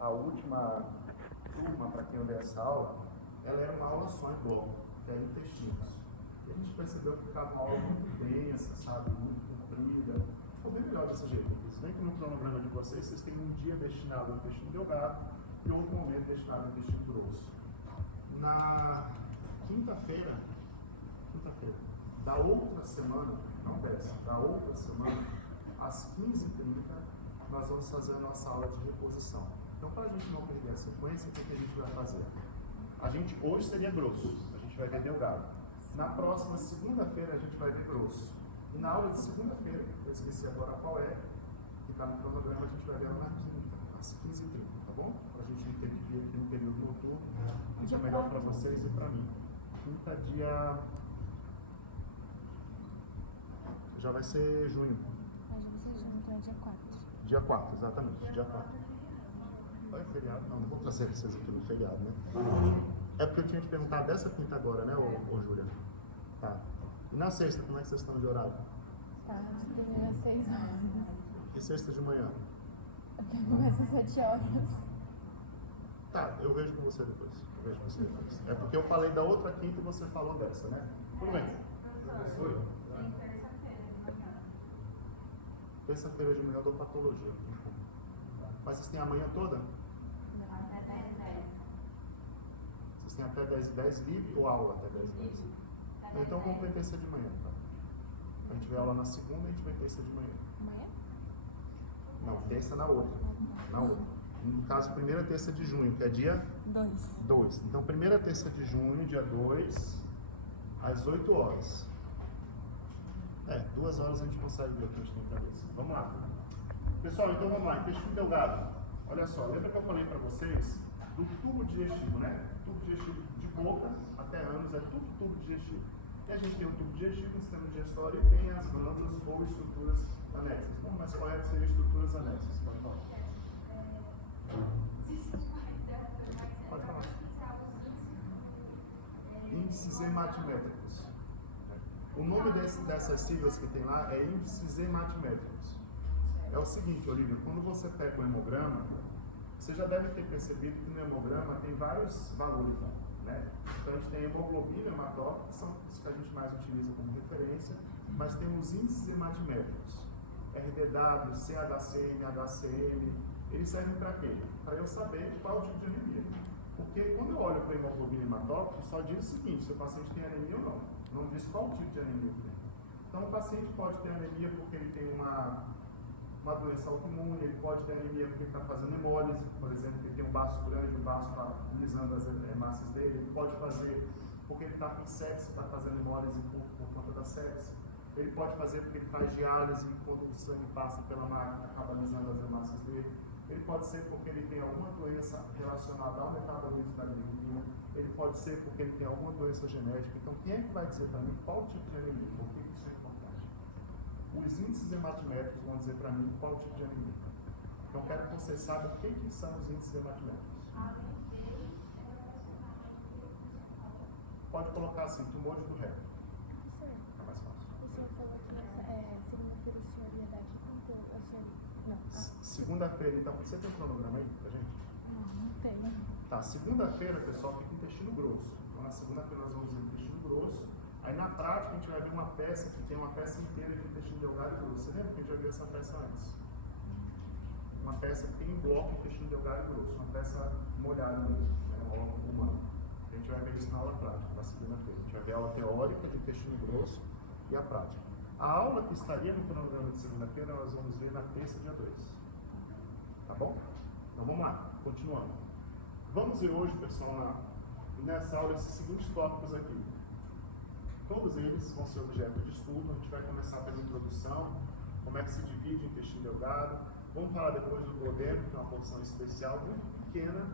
a última turma, para quem eu dei essa aula, ela era uma aula só em bloco, que é intestinos. E a gente percebeu que ficava uma aula muito densa, sabe? Muito comprida. Ficou bem melhor desse jeito. Se bem que no cronograma de vocês, vocês têm um dia destinado ao intestino delgado e outro momento destinado ao intestino grosso. Na quinta-feira, da outra semana, não dessa, da outra semana, às 15h30, nós vamos fazer a nossa aula de reposição. Então, para a gente não perder a sequência, o que a gente vai fazer? A gente hoje seria grosso, a gente vai ver delgado. Na próxima segunda-feira, a gente vai ver grosso. E na aula de segunda-feira, eu esqueci agora qual é, que está no cronograma, a gente vai ver ela na quinta, às 15h30, tá bom? Para a gente não ter que vir aqui no período noturno, isso é melhor para vocês e para mim. Quinta, dia... já vai ser junho. Então é dia 4. Dia 4, exatamente, dia 4. Vai feriado? Não vou trazer vocês aqui no feriado, né? É porque eu tinha te perguntado dessa quinta agora, né, ô Júlia? Tá. E na sexta, como é que vocês estão de horário? Tá, de primeira às 6 horas. E sexta de manhã? Porque começa às 7 horas. Tá, eu vejo com você depois. É porque eu falei da outra quinta e você falou dessa, né? Tudo bem. Professor? Terça-feira de manhã eu dou patologia. Mas vocês têm a manhã toda? Não, até 10h10. Vocês têm até 10h10 livre ou aula até 10h10? Então vamos ver terça de manhã, tá? A gente vê aula na segunda e a gente vê terça de manhã. Amanhã? Não, terça na outra. Na outra. No caso, primeira terça de junho, que é dia 2. Então, primeira terça de junho, dia 2, às 8 horas. 2 horas a gente consegue ver o que a gente tem na cabeça. Vamos lá. Pessoal, então vamos lá. Intestino delgado. Olha só, lembra que eu falei para vocês do tubo digestivo, né? Tubo digestivo de boca até ânus, é tudo tubo digestivo. E a gente tem o tubo digestivo, o sistema digestório e tem as glândulas ou estruturas anexas. Bom, mais correto seria estruturas anexas. Pode falar. Índices hematimétricos. O nome dessas siglas que tem lá é índices hematimétricos. É o seguinte, Olívia, quando você pega o hemograma, você já deve ter percebido que no hemograma tem vários valores lá, né? Então a gente tem hemoglobina e hematócrito, que são os que a gente mais utiliza como referência, mas tem os índices hematimétricos. RDW, CHCM, HCM, eles servem para quê? Para eu saber qual tipo de anemia. Porque quando eu olho para a hemoglobina e hematócrito, só diz o seguinte, se o paciente tem anemia ou não. Não diz qual tipo de anemia tem. Então o paciente pode ter anemia porque ele tem uma doença autoimune, ele pode ter anemia porque ele está fazendo hemólise, por exemplo, ele tem um baço grande, o baço está lisando as hemácias dele, ele pode fazer porque ele está com sepse, está fazendo hemólise por conta da sepse, ele pode fazer porque ele faz diálise e quando o sangue passa pela máquina acaba lisando as hemácias dele, ele pode ser porque ele tem alguma doença relacionada ao metabolismo da bilirrubina, ele pode ser porque ele tem alguma doença genética. Então quem é que vai dizer para mim qual tipo de anemia? Por que isso é importante? Os índices hematimétricos vão dizer para mim qual tipo de anemia. Então, quero que vocês saibam o que são os índices hematimétricos. Pode colocar assim, tumores do reto. É mais fácil. O senhor falou que segunda-feira o senhor ia dar aqui quanto? O senhor... Não. Segunda-feira, então, você tem um cronograma aí pra gente? Não tenho. Tá, segunda-feira, pessoal, fica intestino grosso. Então, na segunda-feira nós vamos ver intestino grosso. Aí na prática a gente vai ver uma peça que tem uma peça inteira de intestino delgado e grosso. Você lembra que a gente já viu essa peça antes? Uma peça que tem um bloco de intestino delgado e grosso, uma peça molhada mesmo, né, um órgão humano. A gente vai ver isso na aula prática, na segunda-feira. A gente vai ver a aula teórica de intestino grosso e a prática. A aula que estaria no cronograma de segunda-feira nós vamos ver na terça, dia 2. Tá bom? Então vamos lá, continuando. Vamos ver hoje, pessoal, nessa aula esses seguintes tópicos aqui. Todos eles vão ser objeto de estudo. A gente vai começar pela introdução, como é que se divide o intestino delgado. Vamos falar depois do duodeno, que é uma porção especial, muito pequena,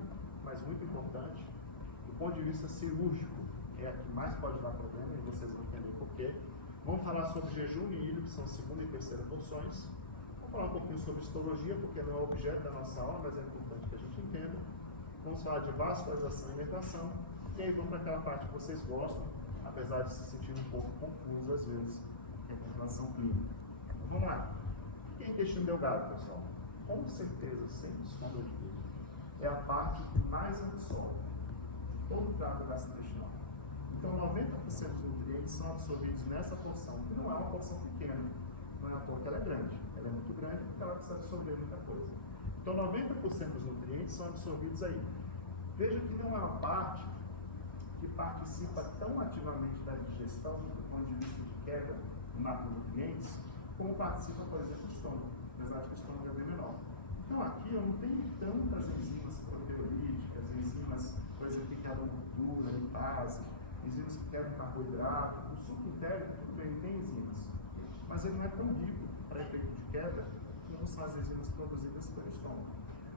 mas muito importante. Do ponto de vista cirúrgico, é a que mais pode dar problema, e vocês vão entender por quê. Vamos falar sobre jejum e ilho, que são segunda e terceira porções. Vamos falar um pouquinho sobre histologia, porque não é objeto da nossa aula, mas é importante que a gente entenda. Vamos falar de vascularização e inervação. E aí vamos para aquela parte que vocês gostam, apesar de se sentir um pouco confuso às vezes, que é a relação clínica. Então, vamos lá. O que é intestino delgado, pessoal? Com certeza, sem sombra de dúvida, é a parte que mais absorve todo o trato gastrointestinal. Então, 90% dos nutrientes são absorvidos nessa porção, que não é uma porção pequena, não é à toa que ela é grande. Ela é muito grande porque ela precisa absorver muita coisa. Então, 90% dos nutrientes são absorvidos aí. Veja que não é uma parte que participa tão ativamente da digestão, do ponto de vista de quebra de macronutrientes, como participa, por exemplo, do estômago, apesar de que o estômago é bem menor. Então, aqui eu não tenho tantas enzimas proteolíticas, enzimas, por exemplo, que quebram gordura, lipase, enzimas que quebram carboidrato. O suco entérico, tudo bem, tem enzimas, mas ele não é tão rico para efeito de quebra como são as enzimas produzidas pelo estômago.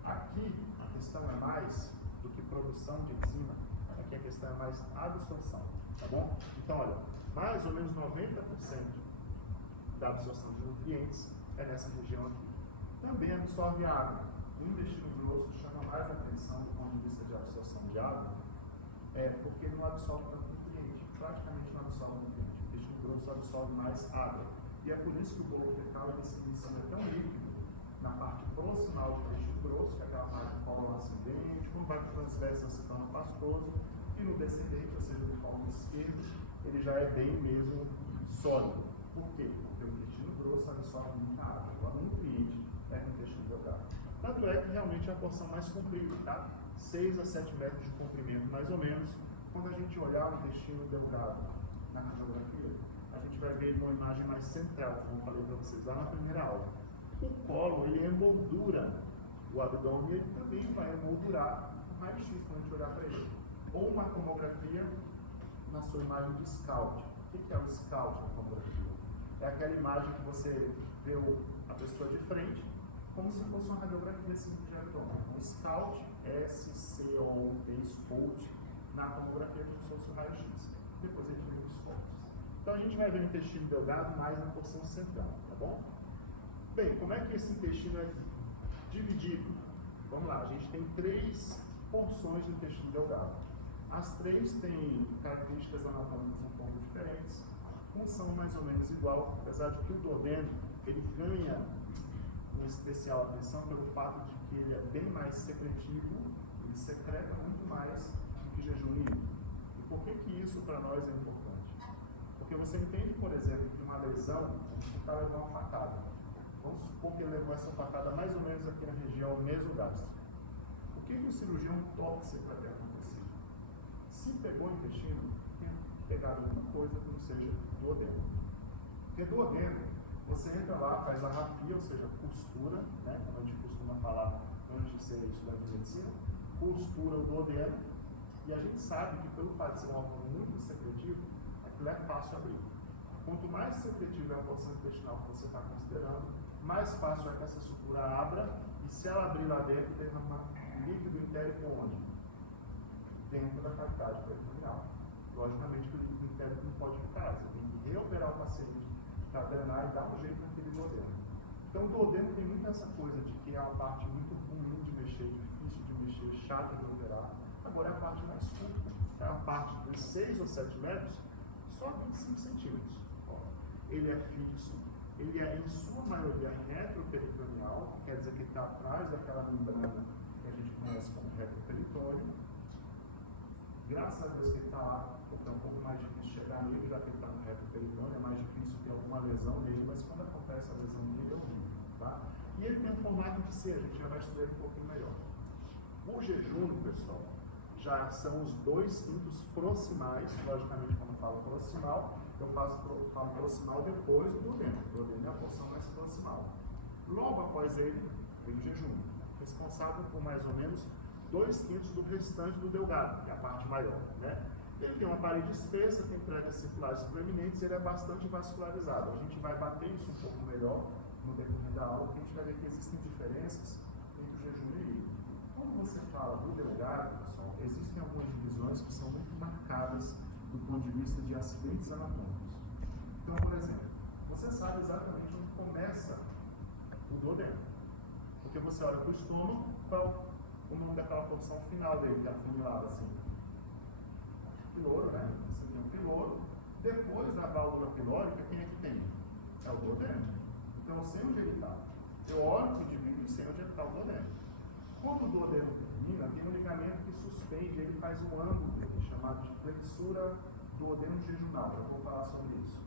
Aqui, a questão é mais do que produção de enzima, aqui a questão é mais absorção, tá bom? Então, olha, mais ou menos 90% da absorção de nutrientes é nessa região aqui. Também absorve água. O intestino grosso chama mais atenção do ponto de vista de absorção de água, porque não absorve tanto nutriente, praticamente não absorve nutriente. O intestino grosso absorve mais água. E é por isso que o bolo fecal ele se inicia tão líquido na parte proximal do intestino grosso, que é aquela parte do colo ascendente, quando vai para o transverso se torna pastoso, e no descendente, ou seja, do colo esquerdo, ele já é bem mesmo sólido. Por quê? Porque o intestino grosso absorve muita água. Agora, o nutriente é no intestino delgado. Tanto é que realmente é a porção mais comprida, tá? 6 a 7 metros de comprimento, mais ou menos. Quando a gente olhar o intestino delgado na radiografia, a gente vai ver uma imagem mais central, como eu falei para vocês lá na primeira aula. O colo, ele emoldura o abdômen e ele também vai emoldurar o raio-x quando a gente olhar para ele. Ou uma tomografia na sua imagem de scout. O que é o scout na tomografia? É aquela imagem que você vê a pessoa de frente, como se fosse uma radiografia simples de abdômen. O scout, S-C-O-U-T, scout, na tomografia como se fosse o raio-x. Depois a gente vê os focos. Então a gente vai ver o intestino delgado mais na porção central, tá bom? Bem, como é que esse intestino é dividido? Vamos lá, a gente tem 3 porções do intestino delgado. As 3 têm características anatômicas um pouco diferentes, função mais ou menos igual, apesar de que o duodeno ele ganha uma especial atenção pelo fato de que ele é bem mais secretivo, ele secreta muito mais do que jejum livre. E por que isso para nós é importante? Porque você entende, por exemplo, que uma lesão, o cara levou uma facada. Vamos supor que ele levou essa facada mais ou menos aqui na região mesogástrica. O que o cirurgião torce para ter acontecido? Se pegou o intestino, tem pegado alguma coisa que não seja duodeno. Porque duodeno, você entra lá, faz a rafia, ou seja, costura, né, como a gente costuma falar antes de ser estudante de medicina, costura o duodeno, e a gente sabe que pelo fato de ser um órgão muito secretivo, aquilo é fácil abrir. Quanto mais secretivo é a porção intestinal que você está considerando, mais fácil é que essa estrutura abra, e se ela abrir lá dentro, derrama líquido entérico onde? Dentro da cavidade peritoneal. Logicamente que o líquido entérico não pode ficar, você tem que reoperar o paciente para drenar e dar um jeito naquele duodeno. Então o duodeno tem muito essa coisa de que é uma parte muito ruim de mexer, difícil de mexer, chata de operar. Agora é a parte mais curta, é a parte de 6 ou 7 metros, só 25 centímetros. Ele é fixo, ele é em sua maioria retroperitoneal, quer dizer que está atrás daquela membrana que a gente conhece como retroperitônio. Graças a Deus que ele está lá, porque é um pouco mais difícil chegar nele, já que ele está no retroperitônio, é mais difícil ter alguma lesão nele, mas quando acontece a lesão nele é horrível, tá? E ele tem um formato de C, a gente já vai estudar ele um pouquinho melhor. O jejum, pessoal, já são os 2/5 proximais, logicamente quando eu falo proximal, eu falo proximal depois do duodeno. O duodeno é a porção mais proximal. Logo após ele, vem o jejum, responsável por mais ou menos 2/5 do restante do delgado, que é a parte maior, né? Ele tem uma parede espessa, tem pregas circulares proeminentes, ele é bastante vascularizado. A gente vai bater isso um pouco melhor no decorrer da aula, porque a gente vai ver que existem diferenças entre o jejum e ele. Quando você fala do delgado, pessoal, existem algumas divisões que são muito marcadas do ponto de vista de acidentes anatômicos. Então, por exemplo, você sabe exatamente onde começa o duodeno. Porque você olha para o estômago, qual o nome daquela porção final dele, que é afunilada assim. Piloro, né? Você tem um piloro. Depois da válvula pilórica, quem é que tem? É o duodeno. Então, eu sei onde ele está. Eu olho para o indivíduo e sei onde está o duodeno. Quando o duodeno termina, tem um ligamento que suspende, ele faz um ângulo dele, chamado de flexura duodeno jejunal. Eu vou falar sobre isso.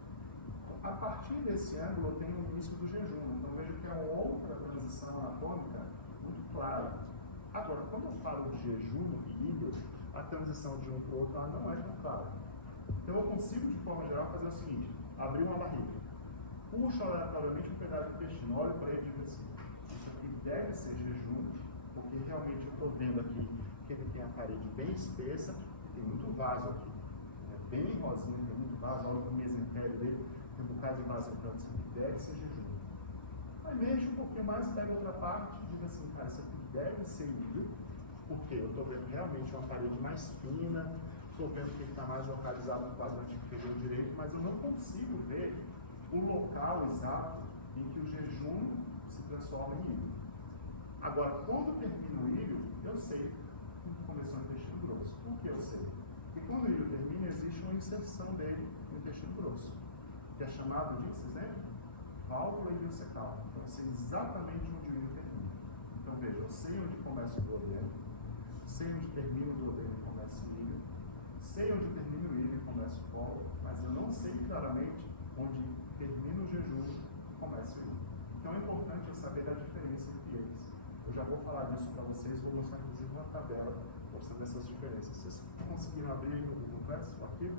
A partir desse ângulo, eu tenho o início do jejum. Então, vejo que é uma outra transição anatômica muito clara. Agora, quando eu falo de jejum no equilíbrio, a transição de um para o outro não é tão clara. Então, eu consigo, de forma geral, fazer o seguinte: abrir uma barriga, puxo aleatoriamente um pedaço do intestino, olho para ele e digo assim: isso aqui deve ser jejum, porque realmente eu estou vendo aqui que ele tem a parede bem espessa, tem muito vaso aqui, bem rosinho, tem muito vaso, olha o mesentério dele, tem um bocado de vaso entrando, isso aqui deve ser jejum. Aí mexo um pouquinho mais, pego outra parte e digo assim: cara, isso aqui deve ser ilho, porque eu estou vendo realmente uma parede mais fina, estou vendo que ele está mais localizado no quadrante inferior direito, mas eu não consigo ver o local exato em que o jejum se transforma em ilho. Agora, quando termina o ilho, eu sei que começou o intestino grosso. Por que eu sei? Porque quando o ilho termina, existe uma inserção dele no intestino grosso, que é chamado de, vocês lembram? Válvula iliocecal. Então, eu sei exatamente onde o ilho termina. Então, veja, eu sei onde começa o duodeno, sei onde termina o duodeno e começa o ilho, sei onde termina o ilho e começa o colo, mas eu não sei claramente onde termina o jejum e começa o ilho. Então, é importante eu saber a diferença entre eles. Eu já vou falar disso para vocês, vou mostrar inclusive uma tabela mostrando essas diferenças. Vocês conseguiram abrir no Google Class o arquivo?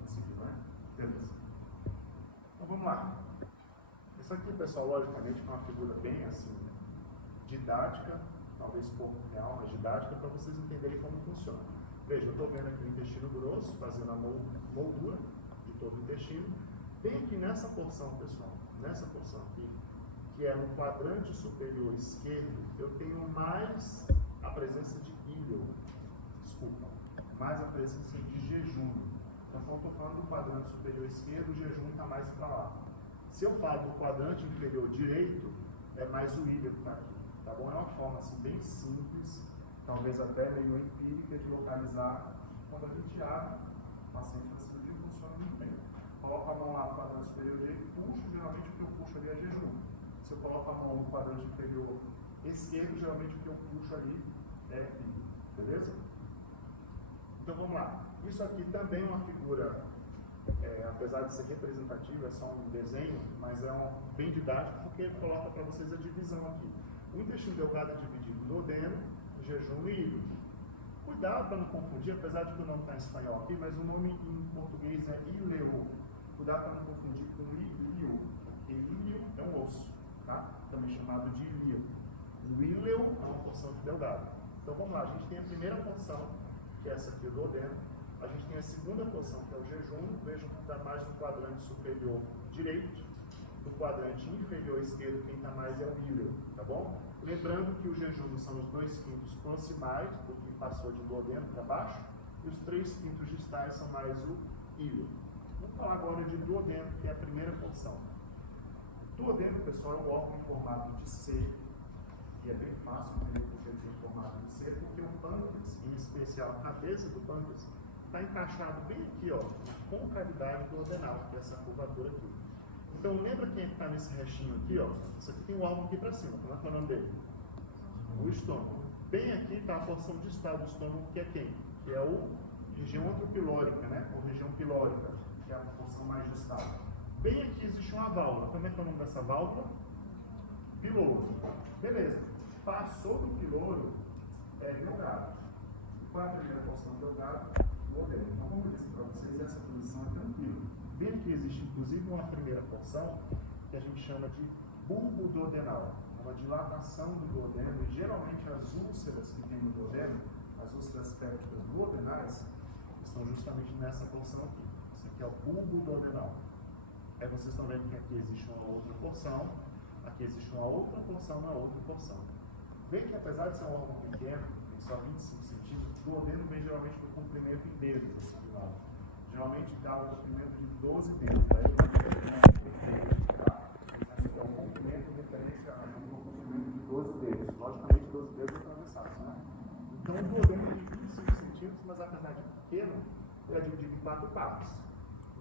Conseguiram, né? Beleza. Então, vamos lá. Isso aqui, pessoal, logicamente, é uma figura bem assim, didática, talvez pouco real, mas didática, para vocês entenderem como funciona. Veja, eu estou vendo aqui o intestino grosso, fazendo a moldura de todo o intestino. Bem aqui nessa porção, pessoal, nessa porção aqui, que é no quadrante superior esquerdo, eu tenho mais a presença de ilho, mais a presença de jejum. Então, quando eu estou falando do quadrante superior esquerdo, o jejum está mais para lá. Se eu falo do quadrante inferior direito, é mais o ilho que está aqui, tá bom? É uma forma assim, bem simples, talvez até meio empírica, de localizar. Quando a gente abre o paciente na cirurgia, funciona muito bem. Coloco a mão lá no quadrante superior direito, puxo, geralmente o que eu puxo ali é jejum. Se eu coloco a mão no quadrante inferior esquerdo, geralmente o que eu puxo ali é ilho, beleza? Então vamos lá. Isso aqui também é uma figura, apesar de ser representativa, é só um desenho, mas é bem didático, porque ele coloca para vocês a divisão aqui. O intestino delgado é dividido em duodeno, jejum e ilho. Cuidado para não confundir, apesar de que o nome está em espanhol aqui, mas o nome em português é ileo. Cuidado para não confundir com ilio, porque ilio é um osso, tá? Também chamado de ilio. O ileo é uma porção de delgado. Então vamos lá, a gente tem a primeira porção, que é essa aqui, o duodeno. A gente tem a segunda porção, que é o jejum. Vejam que está mais no quadrante superior direito. No quadrante inferior esquerdo, quem está mais é o ilho, tá bom? Lembrando que o jejum são os 2/5 proximais, do que passou de duodeno para baixo, e os 3/5 distais são mais o ilho. Vamos falar agora de duodeno, que é a primeira porção. Duodeno, pessoal, é um órgão em formato de C, e é bem fácil entender porque ele tem formato de C, porque o pâncreas, em especial a cabeça do pâncreas, está encaixado bem aqui, ó, na concavidade duodenal, que é essa curvatura aqui. Então, lembra quem está nesse restinho aqui, ó? Isso aqui tem um órgão aqui para cima, como é que é o nome dele? O estômago. Bem aqui está a porção distal do estômago, que é quem? Que é a região antropilórica, né? Ou região pilórica, que é a porção mais distal. Bem aqui existe uma válvula. Como é que é o nome dessa válvula? Piloro. Beleza. Passou do piloro, é delgado. Qual é a primeira porção delgado? Duodeno. Então, como eu disse para vocês, essa posição é tranquila. Bem aqui existe, inclusive, uma primeira porção que a gente chama de bulbo duodenal. Uma dilatação do duodeno, e geralmente as úlceras que tem no duodeno, as úlceras pépticas duodenais, estão justamente nessa porção aqui. Isso aqui é o bulbo duodenal. Aí vocês estão vendo que aqui existe uma outra porção, aqui existe uma outra porção na outra porção. Vê que apesar de ser um órgão pequeno, tem só 25 centímetros, o duodeno vem geralmente com comprimento em dedos, assim, do lado. Geralmente dá um comprimento de 12 dedos, daí tá? Esse aqui é um comprimento referência a um comprimento de 12 dedos. Logicamente, 12 dedos atravessados, né? Então, o duodeno tem 25 centímetros, mas apesar de pequeno, ele é dividido em 4 partes.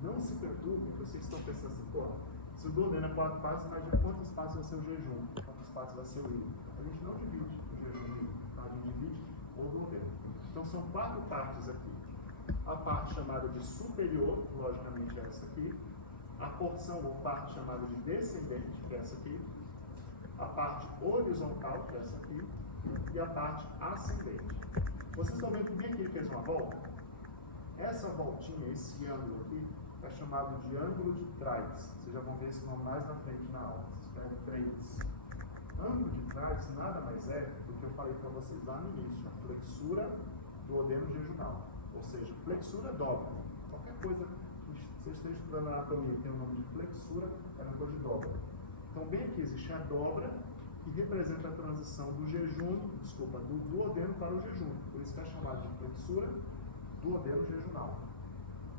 Não se preocupem, que vocês estão pensando assim, pô, se o duodeno é 4 partes, imagina quantos passos vai ser o jejum, quantos passos vai ser o ilho. A gente não divide o jejum divide o duodeno. Então são 4 partes aqui. A parte chamada de superior, logicamente é essa aqui. A porção ou parte chamada de descendente, que é essa aqui. A parte horizontal, que é essa aqui. E a parte ascendente. Vocês estão vendo que bem aqui ele fez uma volta? Essa voltinha, esse ângulo aqui, é chamado de ângulo de Traitz. Vocês já vão ver esse nome mais na frente na aula. Se escreve Traitz. Ângulo de Traitz nada mais é do que eu falei para vocês lá no início, a flexura do duodeno jejunal. Ou seja, flexura dobra. Qualquer coisa que você esteja estudando na anatomia e tem o nome de flexura, é uma coisa de dobra. Então, bem aqui existe a dobra que representa a transição do do duodeno para o jejum. Por isso que é chamado de flexura duodeno jejunal.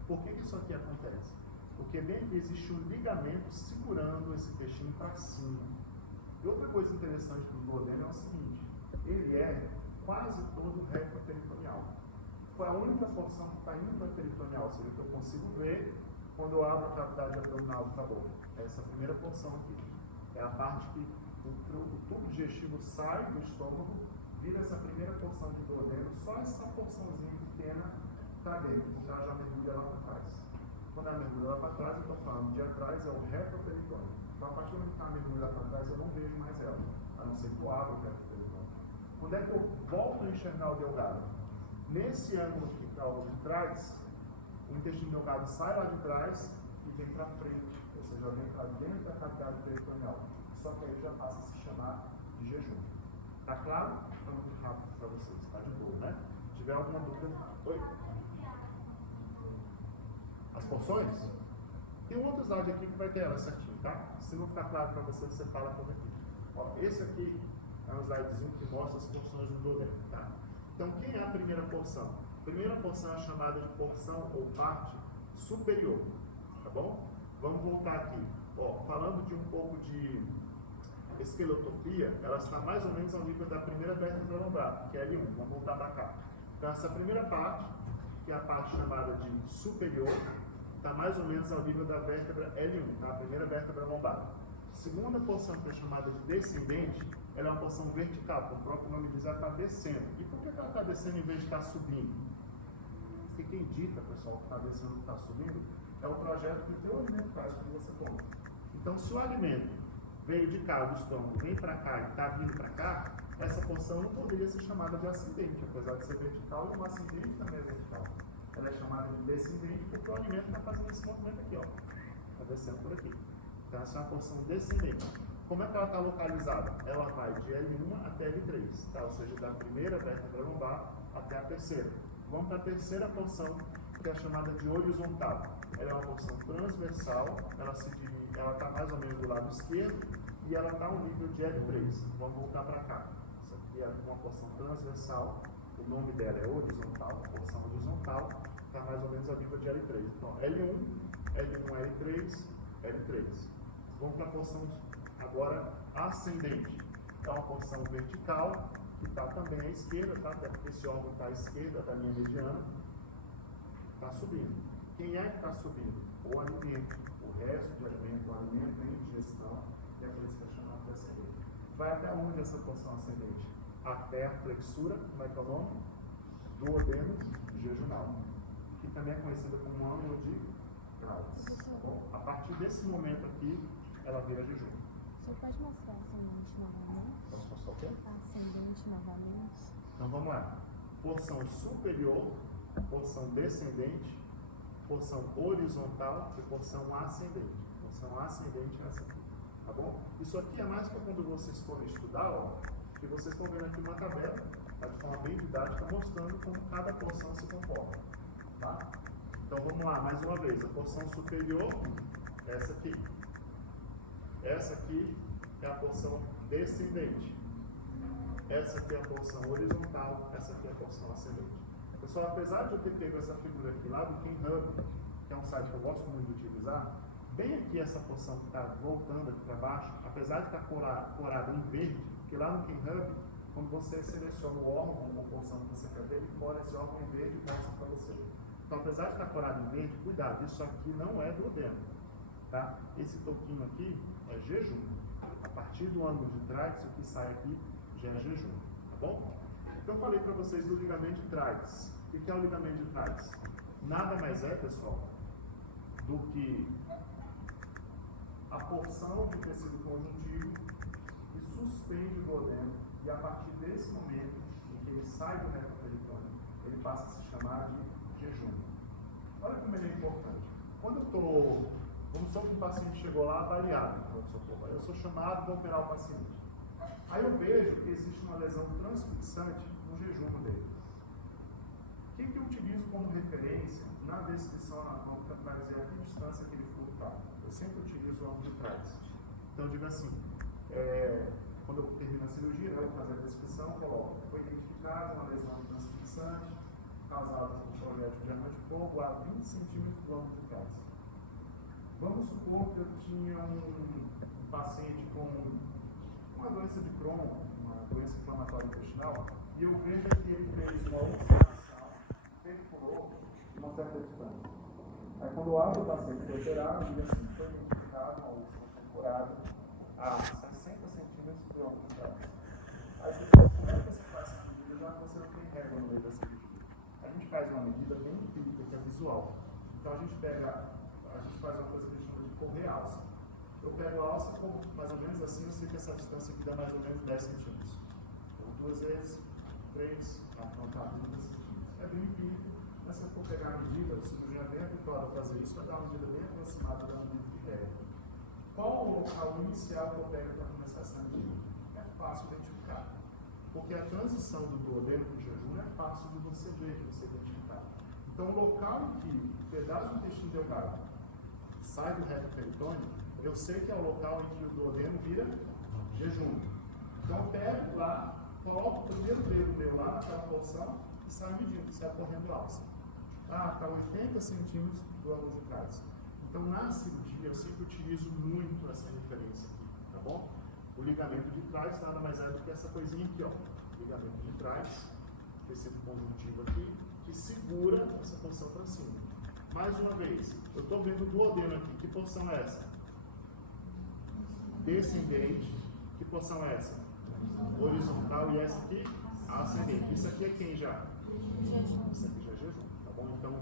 Por que isso aqui acontece? Porque bem aqui existe um ligamento segurando esse intestino para cima. E outra coisa interessante do duodeno é o seguinte, ele é quase todo retroperitoneal. Foi a única porção que está intraperitoneal, ou seja, que eu consigo ver quando eu abro a cavidade abdominal do boca. Essa primeira porção aqui. É a parte que o tubo digestivo sai do estômago, vira essa primeira porção de duodeno, só essa porçãozinha pequena está dentro, já mergulha lá para trás. Quando ela mergulha lá para trás, eu estou falando de atrás, é o retroperitônio. Então, a partir do momento que ela mergulha lá para trás, eu não vejo mais ela, a não ser que eu abra o retroperitônio. Quando é que eu volto a enxergar o delgado? Nesse ângulo que está de trás, o intestino delgado sai lá de trás e vem para frente, ou seja, vem para dentro da cavidade peritoneal. Só que aí já passa a se chamar de jejum. Tá claro? Está muito rápido para vocês, está de boa, né? Se tiver alguma dúvida, oi? As porções? Tem um outro slide aqui que vai ter ela certinho, tá? Se não ficar claro para você, você fala por aqui. Ó, esse aqui é um slidezinho que mostra as porções do duodeno, tá? Então, quem é a primeira porção? A primeira porção é chamada de porção ou parte superior, tá bom? Vamos voltar aqui. Ó, falando de um pouco de esquelotopia, ela está mais ou menos ao nível da primeira vértebra lombar, que é L1. Vamos voltar para cá. Então, essa primeira parte, que é a parte chamada de superior, está mais ou menos ao nível da vértebra L1, tá? A primeira vértebra lombar. Segunda porção, que é chamada de descendente, ela é uma porção vertical, como o próprio nome diz, ela está descendo. E por que ela está descendo em vez de estar subindo? Porque quem dita, pessoal, que está descendo e está subindo, é o trajeto que o teu alimento faz que você come. Então, se o alimento veio de cá, do estômago, vem para cá e está vindo para cá, essa porção não poderia ser chamada de ascendente, apesar de ser vertical, e o ascendente também é vertical. Ela é chamada de descendente porque o alimento está fazendo esse movimento aqui, ó. Está descendo por aqui. Então, essa é uma porção descendente. Como é que ela está localizada? Ela vai de L1 até L3, tá? Ou seja, da primeira vértebra lombar até a terceira. Vamos para a terceira porção, que é chamada de horizontal. Ela é uma porção transversal, ela está mais ou menos do lado esquerdo e ela está ao nível de L3. Vamos voltar para cá. Isso aqui é uma porção transversal, o nome dela é horizontal, porção horizontal, está mais ou menos ao nível de L3. Então, L1, L3, L3. Vamos para a porção agora ascendente. É uma porção vertical, que está também à esquerda, tá? Até porque esse órgão está à esquerda da linha mediana, está subindo. Quem é que está subindo? O alimento, o resto de alimento, o alimento em digestão, e é por isso que é chamado de ascendente. Vai até onde essa porção ascendente? Até a flexura, como é que é o nome? Duodeno jejunal, que também é conhecida como ângulo de Trautz. Tá bom? A partir desse momento aqui, ela vira jejum. Você pode mostrar ascendente novamente? Posso mostrar o quê? Ascendente novamente. Então vamos lá. Porção superior, porção descendente, porção horizontal e porção ascendente. Porção ascendente é essa aqui. Tá bom? Isso aqui é mais para quando vocês forem estudar, ó, que vocês estão vendo aqui uma tabela, tá, de forma bem didática, mostrando como cada porção se comporta. Tá? Então vamos lá, mais uma vez. A porção superior é essa aqui. Essa aqui é a porção descendente. Essa aqui é a porção horizontal, essa aqui é a porção ascendente. Pessoal, apesar de eu ter pego essa figura aqui lá do KinHub, que é um site que eu gosto muito de utilizar, bem aqui essa porção que está voltando aqui para baixo, apesar de estar corada em verde, porque lá no KinHub, quando você seleciona o órgão, uma porção que você quer ver, ele cora esse órgão em verde e mostra para você. Então, apesar de estar corado em verde, cuidado, isso aqui não é duodeno, tá? Esse toquinho aqui é jejum. A partir do ângulo de trás, isso que sai aqui já é jejum, tá bom? Então eu falei para vocês do ligamento de trás. O que é o ligamento de trás? Nada mais é, pessoal, do que a porção de tecido conjuntivo que suspende o duodeno, e a partir desse momento em que ele sai do reto peritônio, ele passa a se chamar de jejum. Olha como ele é importante. Quando eu estou, vamos supor que o paciente chegou lá baleado, aí eu sou chamado para operar o paciente. Aí eu vejo que existe uma lesão transfixante no jejum dele. O que eu utilizo como referência na descrição anatômica para dizer a que distância que ele foi está? Eu sempre utilizo o ângulo de trás. Então eu digo assim, quando eu termino a cirurgia, eu vou fazer a descrição, coloco, foi identificada uma lesão transfixante causada por projétil de arma de fogo a 20 centímetros do ângulo de trás. Vamos supor que eu tinha um paciente com uma doença de Crohn, uma doença inflamatória intestinal, e eu vejo que ele fez uma ulceração, perfurou uma certa distância. Aí quando eu abro o paciente para operar, eu digo assim, foi identificado uma úlcera perfurada a 60 centímetros do ângulo de trás. Aí você fala, como é que você faz essa medida, já que você não tem régua no meio dessa medida? A gente faz uma medida bem empírica, que é visual. Então a gente faz uma coisa que a gente chama de correr alça. Eu pego a alça, como mais ou menos assim, eu sei que essa distância aqui dá mais ou menos 10 centímetros. Então 2 vezes, 3, então tá 30 centímetros. É bem empírico, mas se eu for pegar a medida, o cirurgião é bem habituado a fazer isso, vai dar uma medida bem aproximada da medida de régua. Qual o local inicial que eu pego para começar essa medida? É fácil identificar. Porque a transição do duodeno para o jejum é fácil de você ver, de você identificar. Então, o local em que o pedaço do intestino delgado sai do reto peritônio, eu sei que é o local em que o duodeno vira jejum. Então, eu pego lá, coloco o primeiro dedo meu lá naquela porção e saio medindo, saio correndo alça. Está 80 centímetros do ângulo de trás. Então, na cirurgia, eu sempre utilizo muito essa referência aqui, tá bom? O ligamento de trás nada mais é do que essa coisinha aqui, ó. Ligamento de trás, tecido conjuntivo aqui, que segura essa porção para cima. Mais uma vez, eu estou vendo o duodeno aqui. Que porção é essa? Descendente. Que porção é essa? Horizontal. E essa aqui? Ascendente. Isso aqui é quem já? Jejum. Isso aqui já é jejum, tá bom? Então,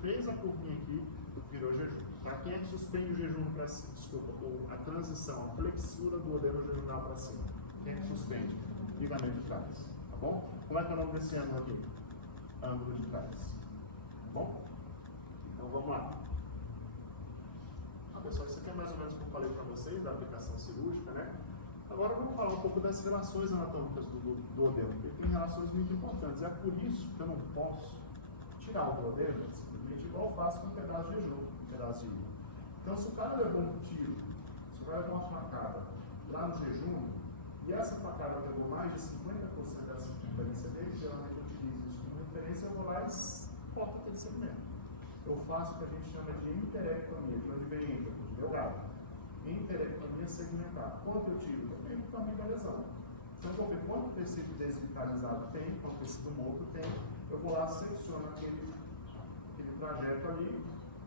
fez a curvinha aqui, virou jejum. Para quem é que suspende o jejum para cima? Desculpa, a transição, a flexura do duodeno jejunal para cima. Quem é que suspende? Ligamento de trás, tá bom? Como é que é o nome desse ângulo aqui? Ângulo de trás, tá bom? Então vamos lá. Pessoal, isso aqui é mais ou menos o que eu falei para vocês, da aplicação cirúrgica, né? Agora vamos falar um pouco das relações anatômicas do duodeno, porque tem relações muito importantes. É por isso que eu não posso tirar o duodeno, simplesmente igual eu faço com um pedaço de jejum, um pedaço de ilha. Então, se o cara levou um tiro, se o cara levou uma facada lá no jejum, e essa facada pegou mais de 50% dessa circunferência dele, geralmente eu utilizo isso como referência, eu vou lá e corto aquele segmento. Eu faço o que a gente chama de enterectomia, de onde vem ênfase, de delgado. Enterectomia segmentar. Quanto eu tiro? Depende do tamanho da lesão. Então, eu vou ver quanto tecido desvitalizado tem, quanto tecido morto tem, eu vou lá, secciono aquele trajeto ali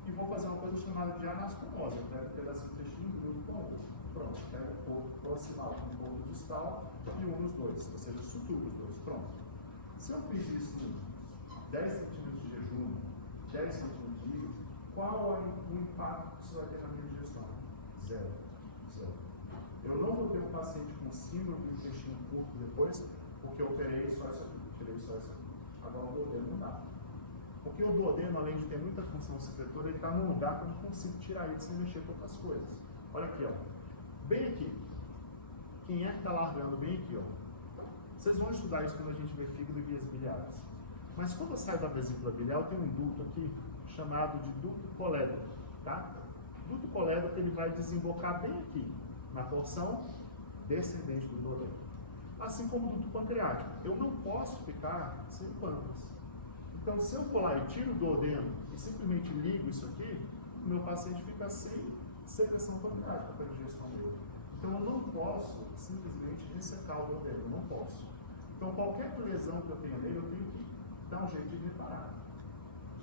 e vou fazer uma coisa chamada de anastomose. Eu pego um pedaço do intestino e uno com o outro. Pronto, pego o porto proximal com o porto distal e uno os dois, ou seja, suturo os dois. Pronto. Se eu fiz isso em 10 centímetros de jejum, 10 centímetros de ilha, qual é o impacto que isso vai ter na minha digestão? Zero. Eu não vou ter um paciente com síndrome do intestino curto depois, porque eu operei só isso aqui, tirei só isso aqui. Agora o duodeno não dá. Porque o duodeno, além de ter muita função secretora, ele está num lugar que eu não consigo tirar ele sem mexer com outras coisas. Olha aqui, ó. Bem aqui. Quem é que está largando bem aqui, ó? Vocês vão estudar isso quando a gente vê fígado e vias biliares. Mas quando eu saio da vesícula biliar, eu tenho um duto aqui, chamado de duto colédoco, tá? O duto colédoco, ele vai desembocar bem aqui, na porção descendente do duodeno. Assim como o duto pancreático. Eu não posso ficar sem pâncreas. Então, se eu for lá e tiro o duodeno e simplesmente ligo isso aqui, o meu paciente fica sem secreção pancreática para a digestão dele. Então, eu não posso simplesmente ressecar o duodeno, eu não posso. Então, qualquer lesão que eu tenha nele, eu tenho que dar um jeito de reparar.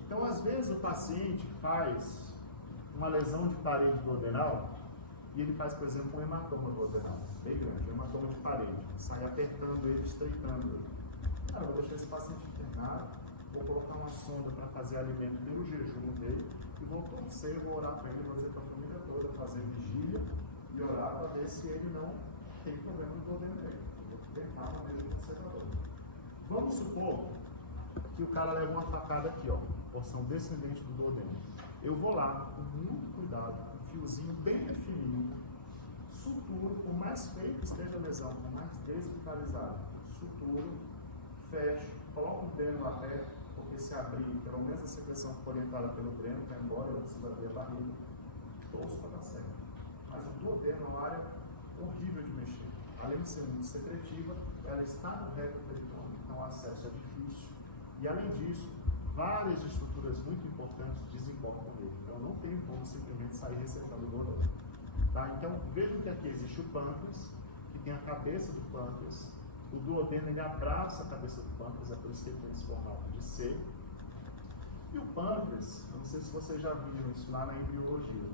Então, às vezes, o paciente faz uma lesão de parede duodenal e ele faz, por exemplo, um hematoma duodenal, bem grande, um hematoma de parede, sai apertando ele, estreitando ele. Cara, eu vou deixar esse paciente internado, vou colocar uma sonda para fazer alimento pelo jejum dele, e vou torcer, vou orar para ele, vou dizer para a família toda, fazer vigília e orar para ver se ele não tem problema no duodeno dele. Eu vou tentar uma vez conservador. Vamos supor que o cara leva uma facada aqui, ó, porção descendente do duodeno. Eu vou lá, com muito cuidado, um fiozinho bem fininho, suturo, por mais feio que esteja a lesão, por mais desvitalizado, suturo, fecho, coloco o dreno lá perto, porque se abrir, pelo menos a secreção for orientada pelo dreno, vai embora, eu preciso abrir a barriga, torço para dar certo. Mas o duodeno é uma área horrível de mexer. Além de ser muito secretiva, ela está no reto peritônio, então o acesso é difícil. E além disso, várias estruturas muito importantes desembocam nele. Então não tem como simplesmente sair recetando o duodeno. Tá? Então vejam que aqui existe o pâncreas, que tem a cabeça do pâncreas. O duodeno ele abraça a cabeça do pâncreas, é por isso que ele tem esse formato de C. E o pâncreas, eu não sei se vocês já viram isso lá na embriologia.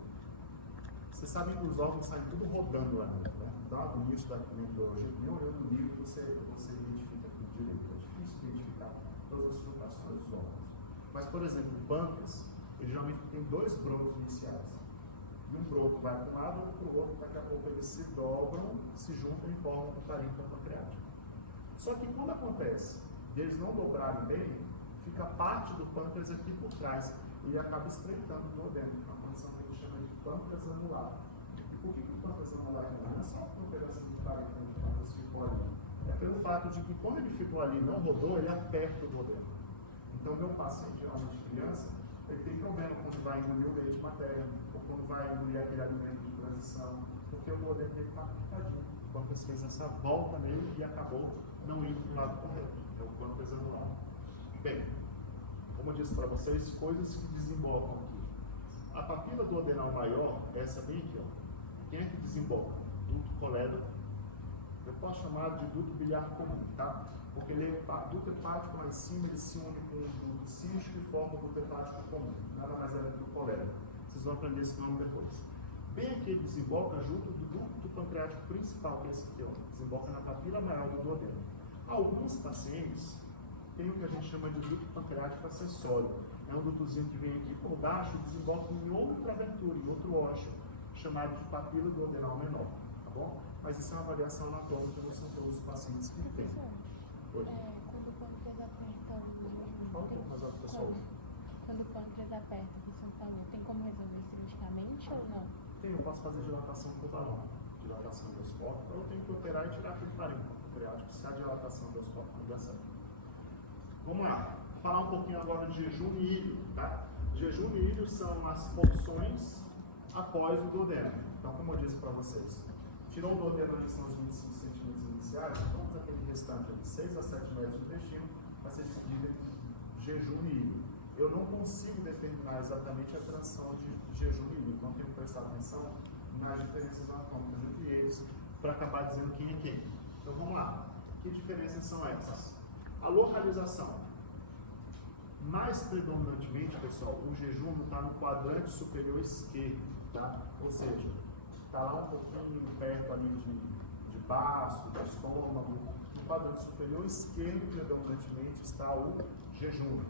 Vocês sabem que os órgãos saem tudo rodando lá dentro, né? Então, no início da embriologia, nem olhando no livro você identifica tudo direito. É difícil identificar todas as flutuações dos órgãos. Mas, por exemplo, o pâncreas, ele geralmente tem dois brotos iniciais. E um broto vai para um lado, outro para o outro, daqui a pouco eles se dobram, se juntam e formam o parênquima pancreático. Só que quando acontece eles não dobrarem bem, fica parte do pâncreas aqui por trás e acaba estreitando o duodeno, uma condição que a gente chama de pâncreas anular. E por que o pâncreas anular não é só um pedacinho de parênquima que o pâncreas ficou ali? É pelo fato de que quando ele ficou ali e não rodou, ele aperta o duodeno. Então, meu paciente, geralmente criança, ele tem problema quando vai engolir o leite materno, ou quando vai engolir aquele alimento de transição, porque o duodeno dele está apertadinho. O pâncreas fez essa volta nele e acabou não indo para o lado correto. É o pâncreas anular. Bem, como eu disse para vocês, coisas que desembocam aqui. A papila duodenal maior, essa bem aqui, ó. Quem é que desemboca? Duto colédoco. Eu posso chamar de duto biliar comum, tá? Porque ele é duto hepático lá em cima, ele se une com o duto cístico e forma o duto hepático comum. Nada mais é do colédoco. Vocês vão aprender esse nome depois. Bem aqui ele desemboca junto do duto pancreático principal, que é esse aqui, ó. Desemboca na papila maior do duodeno. Alguns pacientes têm o que a gente chama de duto pancreático acessório. É um dutozinho que vem aqui por baixo e desemboca em outra abertura, em outro ósseo, chamado de papila duodenal menor, tá bom? Mas isso é uma variação anatômica, não são todos os pacientes que têm. Quando o pâncreas aperta Quando o pâncreas aperta, que você falou, tem como resolver cirurgicamente ou não? Tem, eu posso fazer dilatação por balão, dilatação endoscópica, ou eu tenho que operar e tirar aquele parênquima pancreático se a dilatação endoscópica não der certo. Vamos lá, vou falar um pouquinho agora de jejum e ilho, tá? Jejum e ilho são as porções após o duodeno. Então, como eu disse para vocês, tirou o duodeno, que são os 25 centímetros iniciais, todos aquele restante de 6 a 7 metros de intestino vai ser dividido entre jejum e ilho. Eu não consigo determinar exatamente a transição de jejum e ilho, então tenho que prestar atenção nas diferenças anatômicas entre eles para acabar dizendo quem é quem. Então vamos lá, que diferenças são essas? A localização. Mais predominantemente, pessoal, o jejum está no quadrante superior esquerdo, tá? Ou seja, está lá um pouquinho perto ali de baço, do estômago. No quadrante superior esquerdo, predominantemente, está o jejum.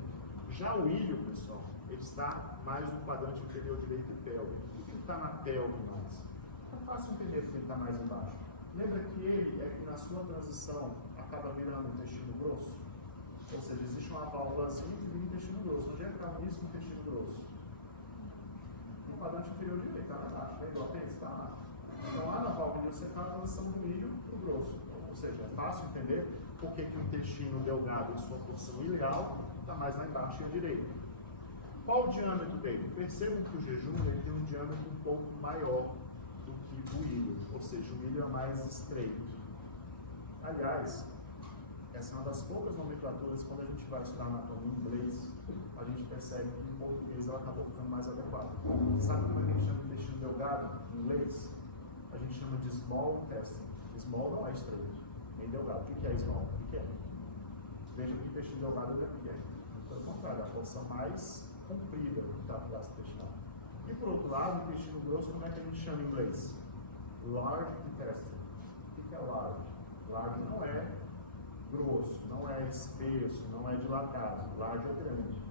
Já o ilho, pessoal, ele está mais no quadrante inferior direito e pélvico. O que está na pelve mais? É fácil entender que ele está mais embaixo. Lembra que ele é que na sua transição acaba virando o intestino grosso? Ou seja, existe uma válvulazinha que vira o intestino grosso. Onde é que está isso no intestino grosso? No quadrante inferior direito, está lá embaixo. Lembra o apêndice? Está lá. Então lá na válvula você está a transição do ilho para o grosso. Ou seja, é fácil entender por que o intestino delgado em sua porção ilegal está mais lá embaixo à direita. Qual o diâmetro dele? Percebam que o jejum ele tem um diâmetro um pouco maior do que o ilho, ou seja, o ilho é mais estreito. Aliás, essa é uma das poucas nomenclaturas, quando a gente vai estudar anatomia em inglês, a gente percebe que em português ela acabou ficando mais adequada. Sabe como a gente chama de intestino delgado em inglês? A gente chama de small intestine. Small não é estreito, nem delgado. O que é small? Pequeno. Veja que o intestino delgado ele é pequeno. Pelo contrário, a porção mais comprida do trato intestinal. E por outro lado, o intestino grosso, como é que a gente chama em inglês? Large intestine. O que é large? Large não é grosso, não é espesso, não é dilatado. Large é grande.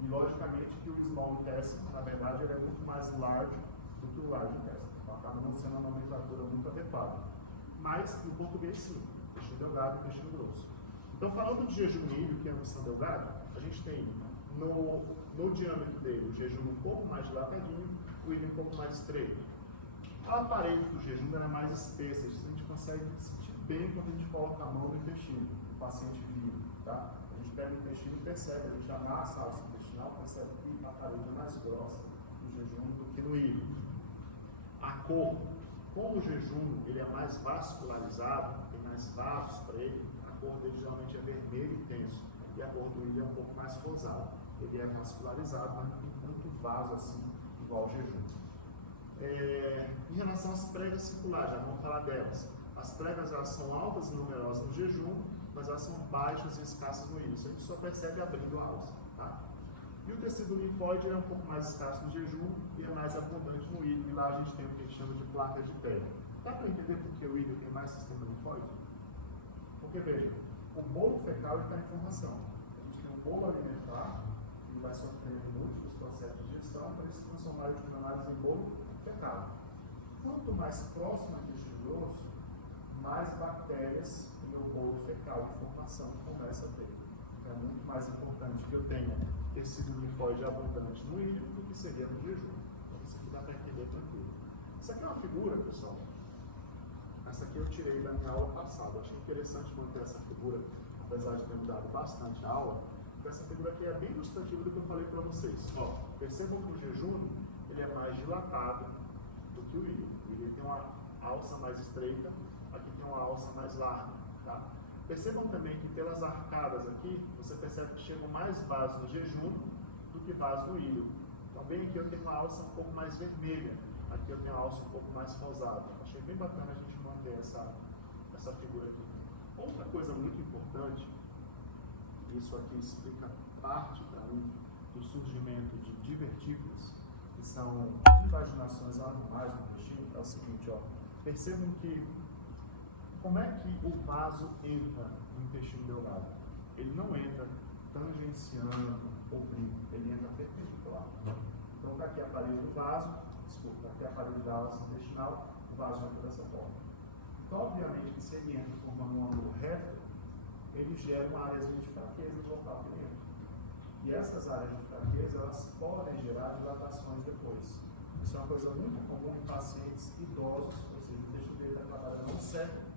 E logicamente que o small intestine, na verdade, ele é muito mais large do que o large intestine. Então acaba não sendo uma nomenclatura muito adequada. Mas no português sim, intestino delgado e intestino grosso. Então falando de jejum e ilho, que é no intestino delgado, a gente tem no diâmetro dele o jejum um pouco mais dilatadinho, o ilho um pouco mais estreito. A parede do jejum é mais espessa, isso a gente consegue sentir bem quando a gente coloca a mão no intestino, o paciente vivo, tá? A gente pega o intestino e percebe, a gente amassa a alça intestinal, percebe que a parede é mais grossa no jejum do que no ilho. A cor, como o jejum ele é mais vascularizado, tem mais vasos para ele, a cor dele geralmente é vermelho intenso, e a cor do ilho é um pouco mais rosada. Ele é vascularizado, mas não tem tanto vaso assim, igual ao jejum. Em relação às pregas circulares, já vamos falar delas. As pregas elas são altas e numerosas no jejum, mas elas são baixas e escassas no ilho. Isso a gente só percebe abrindo a alça. Tá? E o tecido linfóide é um pouco mais escasso no jejum e é mais abundante no ilho. E lá a gente tem o que a gente chama de placas de pele. Dá para entender por que o ilho tem mais sistema linfóide? Porque veja, o bolo fecal está em formação. A gente tem um bolo alimentar que vai sofrer múltiplos processos de digestão para ele se transformar de análise em bolo fecal. Quanto mais próximo ao intestino grosso, mais bactérias o meu bolo fecal de formação começa a ter. É muito mais importante que eu tenha tecido linfóide abundante no ilho do que seria no jejum. Então isso aqui dá para entender tranquilo. Isso aqui é uma figura, pessoal. Essa aqui eu tirei da minha aula passada. Achei interessante manter essa figura, apesar de ter mudado bastante a aula. Essa figura aqui é bem ilustrativa do que eu falei para vocês. Ó, percebam que o jejum ele é mais dilatado do que o ilho. O ilho tem uma alça mais estreita, aqui tem uma alça mais larga. Tá? Percebam também que pelas arcadas aqui, você percebe que chegam mais vasos no jejum do que vasos no ilho. Então bem aqui eu tenho uma alça um pouco mais vermelha, aqui eu tenho uma alça um pouco mais rosada. Achei bem bacana a gente manter essa figura aqui. Outra coisa muito importante, isso aqui explica parte para mim do surgimento de divertículos, que são invaginações anormais no intestino, é o seguinte, ó, percebam que como é que o vaso entra no intestino delgado? Ele não entra tangenciando oblíquo, ele entra perpendicular. Então está aqui a parede do vaso, desculpa, aqui a parede da alça intestinal, o vaso entra dessa forma. Então, obviamente, que se ele entra formando um ângulo reto, ele gera uma área de fraqueza no local que ele entra. E essas áreas de fraqueza, elas podem gerar dilatações depois. Isso é uma coisa muito comum em pacientes idosos, ou seja, o intestino dele está trabalhando seco,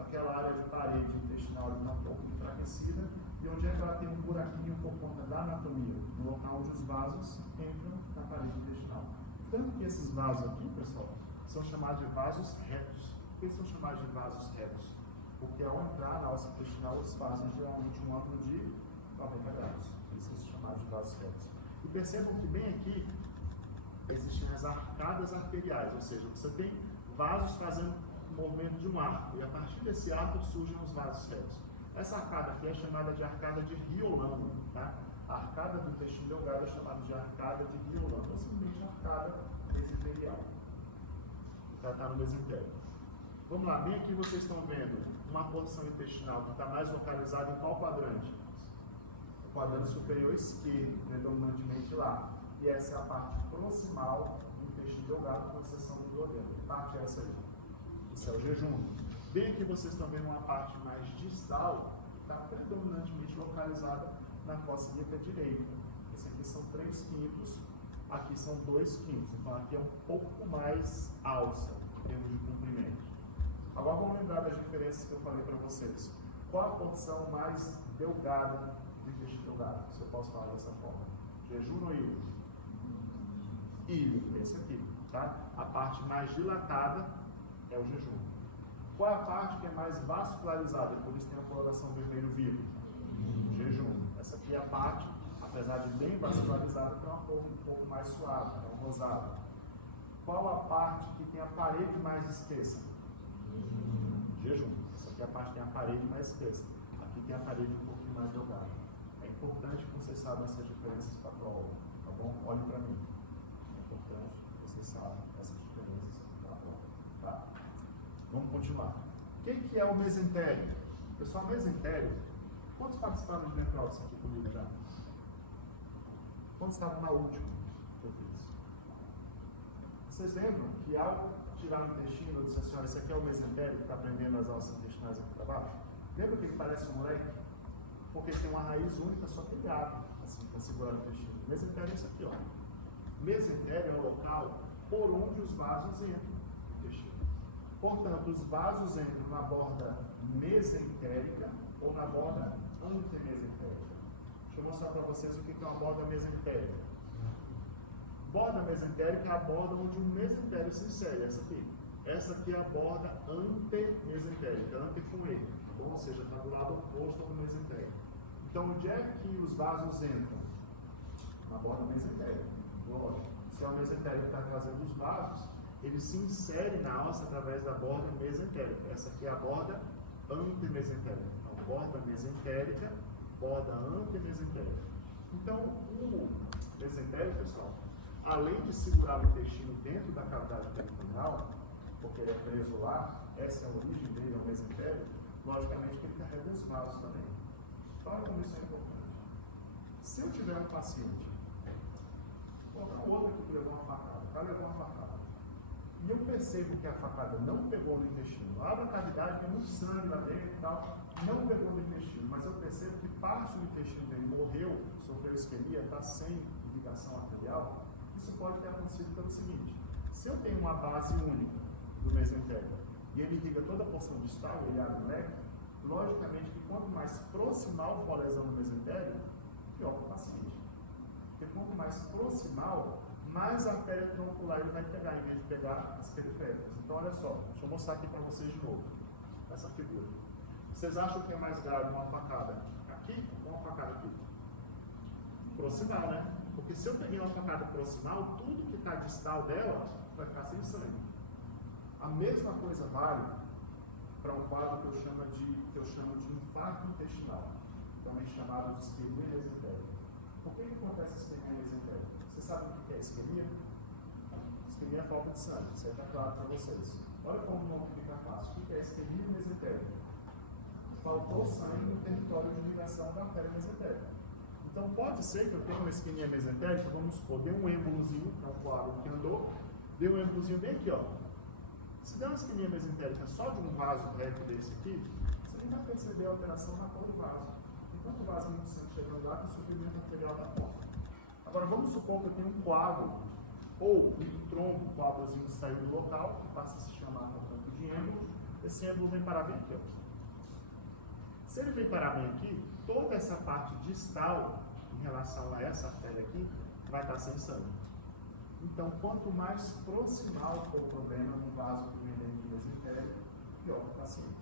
aquela área de parede intestinal está um pouco enfraquecida, e onde é que ela tem um buraquinho por conta da anatomia, no local onde os vasos entram na parede intestinal. Tanto que esses vasos aqui, pessoal, são chamados de vasos retos. Por que são chamados de vasos retos? Porque ao entrar na alça intestinal, eles fazem geralmente um ângulo de 90 graus. Por isso são chamados de vasos retos. E percebam que bem aqui existem as arcadas arteriais, ou seja, você tem vasos fazendo o movimento de um arco, e a partir desse arco surgem os vasos retos. Essa arcada aqui é chamada de arcada de Riolano, tá? A arcada do intestino delgado é chamada de arcada de Riolano, ou simplesmente arcada mesentérial. Está no mesentério. Vamos lá, bem aqui vocês estão vendo uma porção intestinal que está mais localizada em qual quadrante? O quadrante superior esquerdo, predominantemente lá. E essa é a parte proximal do intestino delgado, com exceção do duodeno. Que parte é essa aí? Isso é o jejum. Bem aqui vocês estão vendo uma parte mais distal, que está predominantemente localizada na fossa ilíaca direita. Esse aqui são 3/5, aqui são 2/5. Então aqui é um pouco mais alça, em termos de comprimento. Agora vamos lembrar das diferenças que eu falei para vocês. Qual a porção mais delgada do intestino delgado? Se eu posso falar dessa forma. Jejum ou ilho? Ilho, esse aqui, tá? A parte mais dilatada é o jejum. Qual é a parte que é mais vascularizada? Por isso tem a coloração vermelho vivo. Jejum. Essa aqui é a parte, apesar de bem vascularizada, tem uma cor um pouco mais suave, é um rosado. Qual a parte que tem a parede mais espessa? Jejum. Essa aqui é a parte que tem a parede mais espessa. Aqui tem a parede um pouquinho mais delgada. É importante que vocês saibam essas diferenças para a prova, tá bom? Olhem para mim. É importante que vocês saibam essas diferenças para a prova, tá? Vamos continuar. O que é o mesentério? Pessoal, mesentério, quantos participaram de necrópsia aqui comigo já? Quantos estavam na última que eu fiz? Vocês lembram que ao tirar o intestino, eu disse assim, olha, esse aqui é o mesentério que está prendendo as alças intestinais aqui para baixo? Lembra que ele parece um moleque? Porque ele tem uma raiz única, só que ele abre, assim, para segurar o intestino. Mesentério é isso aqui, ó. Mesentério é o local por onde os vasos entram no intestino. Portanto, os vasos entram na borda mesentérica ou na borda antemesentérica. Deixa eu mostrar para vocês o que é uma borda mesentérica. Borda mesentérica é a borda onde o mesentério se insere, essa aqui. Essa aqui é a borda antemesentérica, ante com E, tá bom? Ou seja, está do lado oposto ao do mesentério. Então, onde é que os vasos entram? Na borda mesentérica. Lógico. Se é o mesentério que está trazendo os vasos, ele se insere na alça através da borda mesentérica. Essa aqui é a borda antemesentérica. Então, borda mesentérica, borda antemesentérica. Então, o mesentério, pessoal, além de segurar o intestino dentro da cavidade peritoneal, porque ele é preso lá, essa é a origem dele, é o mesentério, logicamente que ele carrega os vasos também. Olha como isso é importante. Se eu tiver um paciente, vou colocar um outro aqui que levou uma facada, o cara levou uma facada, e eu percebo que a facada não pegou no intestino, abre a cavidade, tem muito sangue lá dentro e tal, não pegou no intestino, mas eu percebo que parte do intestino dele morreu, sofreu isquemia, está sem ligação arterial, isso pode ter acontecido pelo seguinte: se eu tenho uma base única do mesentério e ele irriga toda a porção distal, ele abre o leque, logicamente que quanto mais proximal for a lesão do mesentério, pior para o paciente. Porque quanto mais proximal, mais a artéria troncular ele vai pegar, em vez de pegar as periféricas. Então, olha só, deixa eu mostrar aqui para vocês de novo, essa figura. Vocês acham que é mais grave uma facada aqui ou uma facada aqui? Proximal, né? Porque se eu peguei uma facada proximal, tudo que está distal dela vai ficar sem sangue. A mesma coisa vale para um quadro que eu chamo de infarto intestinal, também chamado de isquemia mesentérica. Por que acontece isquemia mesentérica? Vocês sabem o que é isquemia? Isquemia é falta de sangue, isso aí está claro para vocês. Olha como o nome fica fácil. O que é isquemia mesentérica? Faltou sangue no território de ligação da artéria mesentérica. Então pode ser que eu tenha uma isquemia mesentérica, vamos supor, deu um êmbolozinho, que é um coágulo que andou, deu um êmbolozinho bem aqui, ó. Se der uma isquemia mesentérica só de um vaso reto desse aqui, você nem vai perceber a alteração na cor do vaso. Enquanto o vaso muito sangue chegando lá, que o suprimento arterial da ponta. Agora vamos supor que eu tenho um coágulo, ou um tronco, um coágulozinho saiu do local, que passa a se chamar, portanto, de êmbolo. Esse êmbolo vem parar bem aqui, ó. Se ele vem parar bem aqui, toda essa parte distal, em relação a essa artéria aqui, vai estar sem sangue. Então, quanto mais proximal for o problema no vaso que vem dentro do mesentério, pior para o paciente.